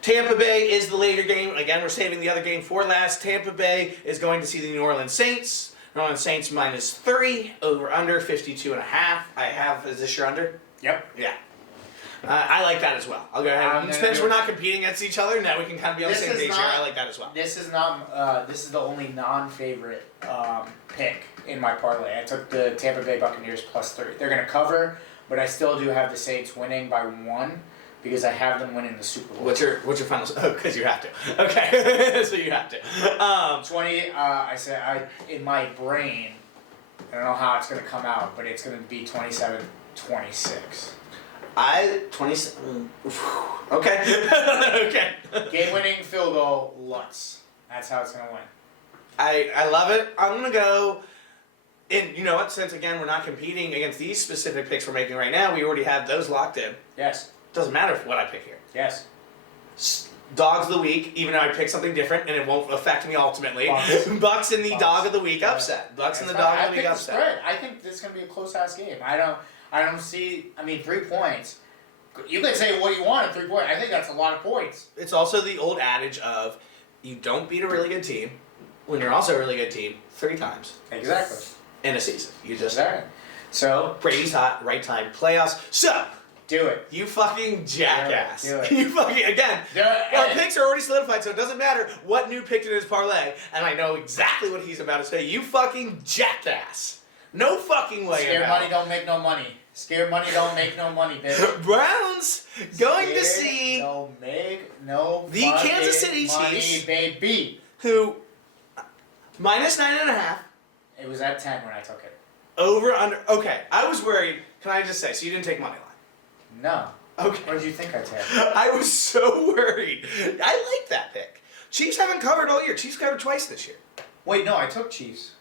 Tampa Bay is the later game. Again, we're saving the other game for last. Tampa Bay is going to see the New Orleans Saints. New Orleans Saints -3. Over under 52.5. I have. Is this your under? Yep. Yeah. I like that as well. I'll go ahead. Since we're not competing against each other, now we can kind of be on the same page here. I like that as well. This is not. This is the only non-favorite pick in my parlay. I took the Tampa Bay Buccaneers +3. They're going to cover, but I still do have the Saints winning by 1. Because I have them winning the Super Bowl. What's your final? Oh, because you have to. Okay, so you have to. 20. I said in my brain, I don't know how it's going to come out, but it's going to be 27-26. 27. Okay. Okay. Game-winning field goal, Lutz. That's how it's going to win. I love it. I'm going to go. And you know what? Since, again, we're not competing against these specific picks we're making right now, we already have those locked in. Yes. Doesn't matter what I pick here. Yes. Dogs of the week, even though I pick something different and it won't affect me ultimately. Bucks in the dog of the week upset. Bucks in the dog of the week upset. Spread. I think this is going to be a close-ass game. I don't see, 3 points. You can say what you want at 3 points. I think that's a lot of points. It's also the old adage of you don't beat a really good team when you're also a really good team 3 times. Exactly. In a season. You just So Brady's hot, right time, playoffs. So do it. You fucking jackass. Do it. You fucking again. Our picks are already solidified, so it doesn't matter what new picked in his parlay, and I know exactly what he's about to say. You fucking jackass. No fucking way. Scared money don't make no money. Scared money don't make no money, baby. Browns going to see don't make no the Kansas City Chiefs, baby. Who -9.5. It was at 10 when I took it. Over under. Okay, I was worried. Can I just say? So you didn't take money line? No. Okay. What did you think I took? I was so worried. I like that pick. Chiefs haven't covered all year. Chiefs covered twice this year. Wait, no, I took Chiefs.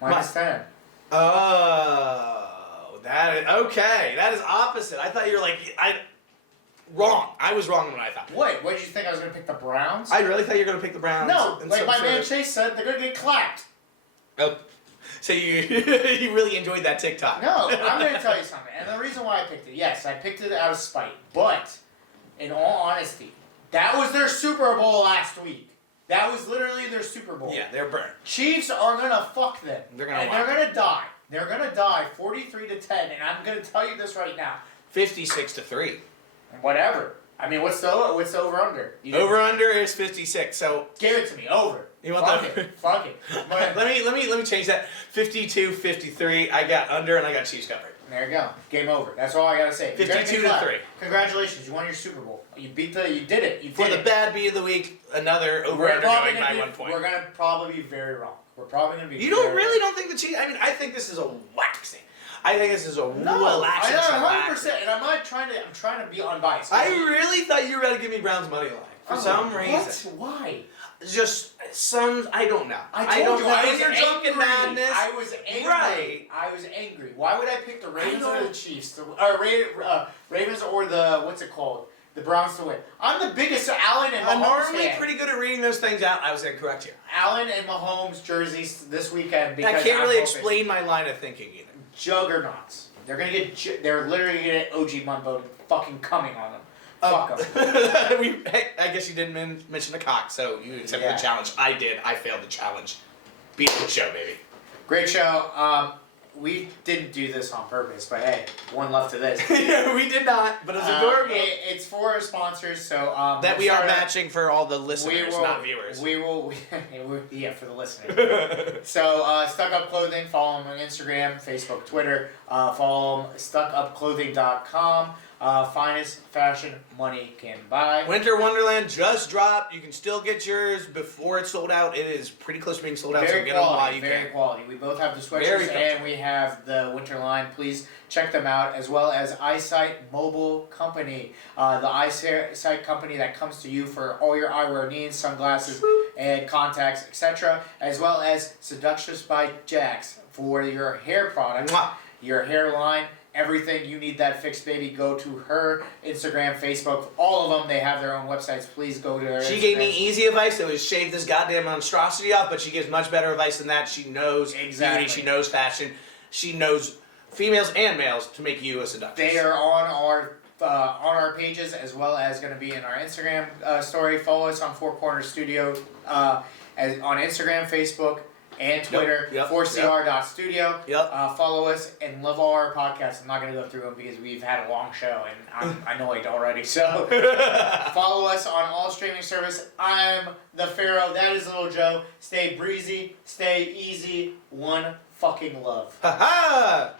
-10. Oh, that is okay. That is opposite. I thought you were like wrong. I was wrong when I thought. Wait, what did you think I was gonna pick the Browns? I really thought you were gonna pick the Browns. No, like my man Chase said, they're gonna get clapped. Oh, so you you really enjoyed that TikTok? No, I'm gonna tell you something. And the reason why I picked it, yes, I picked it out of spite. But in all honesty, that was their Super Bowl last week. That was literally their Super Bowl. Yeah, they're burned. Chiefs are gonna fuck them. They're gonna. And they're gonna die. They're gonna die 43-10. And I'm gonna tell you this right now. 56-3. Whatever. I mean, what's the over under? Over under is 56. So give it to me. Over. You want that? Fuck it. let me change that. 52-53. I got under and I got Chiefs covered. There you go. Game over. That's all I gotta say. 52-3. Congratulations, you won your Super Bowl. You did it. For the bad beat of the week, another over under going by 1 point. We're gonna probably be very wrong. We're probably gonna be. You don't think the Chiefs? I mean, I think this is a waxing. I think this is a relaxing. I know, 100%. And I'm trying to be unbiased. I really thought you were going to give me Browns money line for some reason. What? Why? Just I don't know. I told you I was drunken madness. I was angry. Right. I was angry. Why would I pick the Ravens or the Chiefs? Ravens or the what's it called? The Browns to win. I'm the biggest Allen and Mahomes I'm normally fan. pretty good at reading those things out. I was incorrect here. Allen and Mahomes jerseys this weekend because I can't really explain my line of thinking either. Juggernauts. They're gonna get. They're literally gonna get OG Mumbo fucking coming on them. Fuck them. I guess you didn't mention the cock, so you accepted the challenge. I did. I failed the challenge. Beat the show, baby. Great show. We didn't do this on purpose, but hey, one love to this. Yeah, we did not, but it's adorable. It's for our sponsors, so that we are matching for all the listeners, not viewers. Yeah, for the listeners. So Stuck Up Clothing, follow them on Instagram, Facebook, Twitter. Follow them stuckupclothing.com. Finest fashion money can buy. Winter Wonderland just dropped. You can still get yours before it's sold out. It is pretty close to being sold out, so get them while you can. Very quality. We both have the sweatshirts and we have the winter line. Please check them out, as well as Eyesight Mobile Company. The Eyesight company that comes to you for all your eyewear needs, sunglasses and contacts, etc. As well as Seductress by Jax for your hair products, your hairline. Everything you need that fixed, baby, go to her Instagram, Facebook, all of them. They have their own websites. Please go to her Instagram. She gave me easy advice. It was shave this goddamn monstrosity off, but she gives much better advice than that. She knows beauty. She knows fashion. She knows females and males to make you a seductress. They are on our pages, as well as going to be in our Instagram story. Follow us on Four Corners Studio on Instagram, Facebook, and Twitter, 4cr.studio. Follow us and love all our podcasts. I'm not going to go through them because we've had a long show and I'm annoyed already. So follow us on all streaming service. I'm the Pharaoh. That is Little Joe. Stay breezy. Stay easy. One fucking love. Ha ha!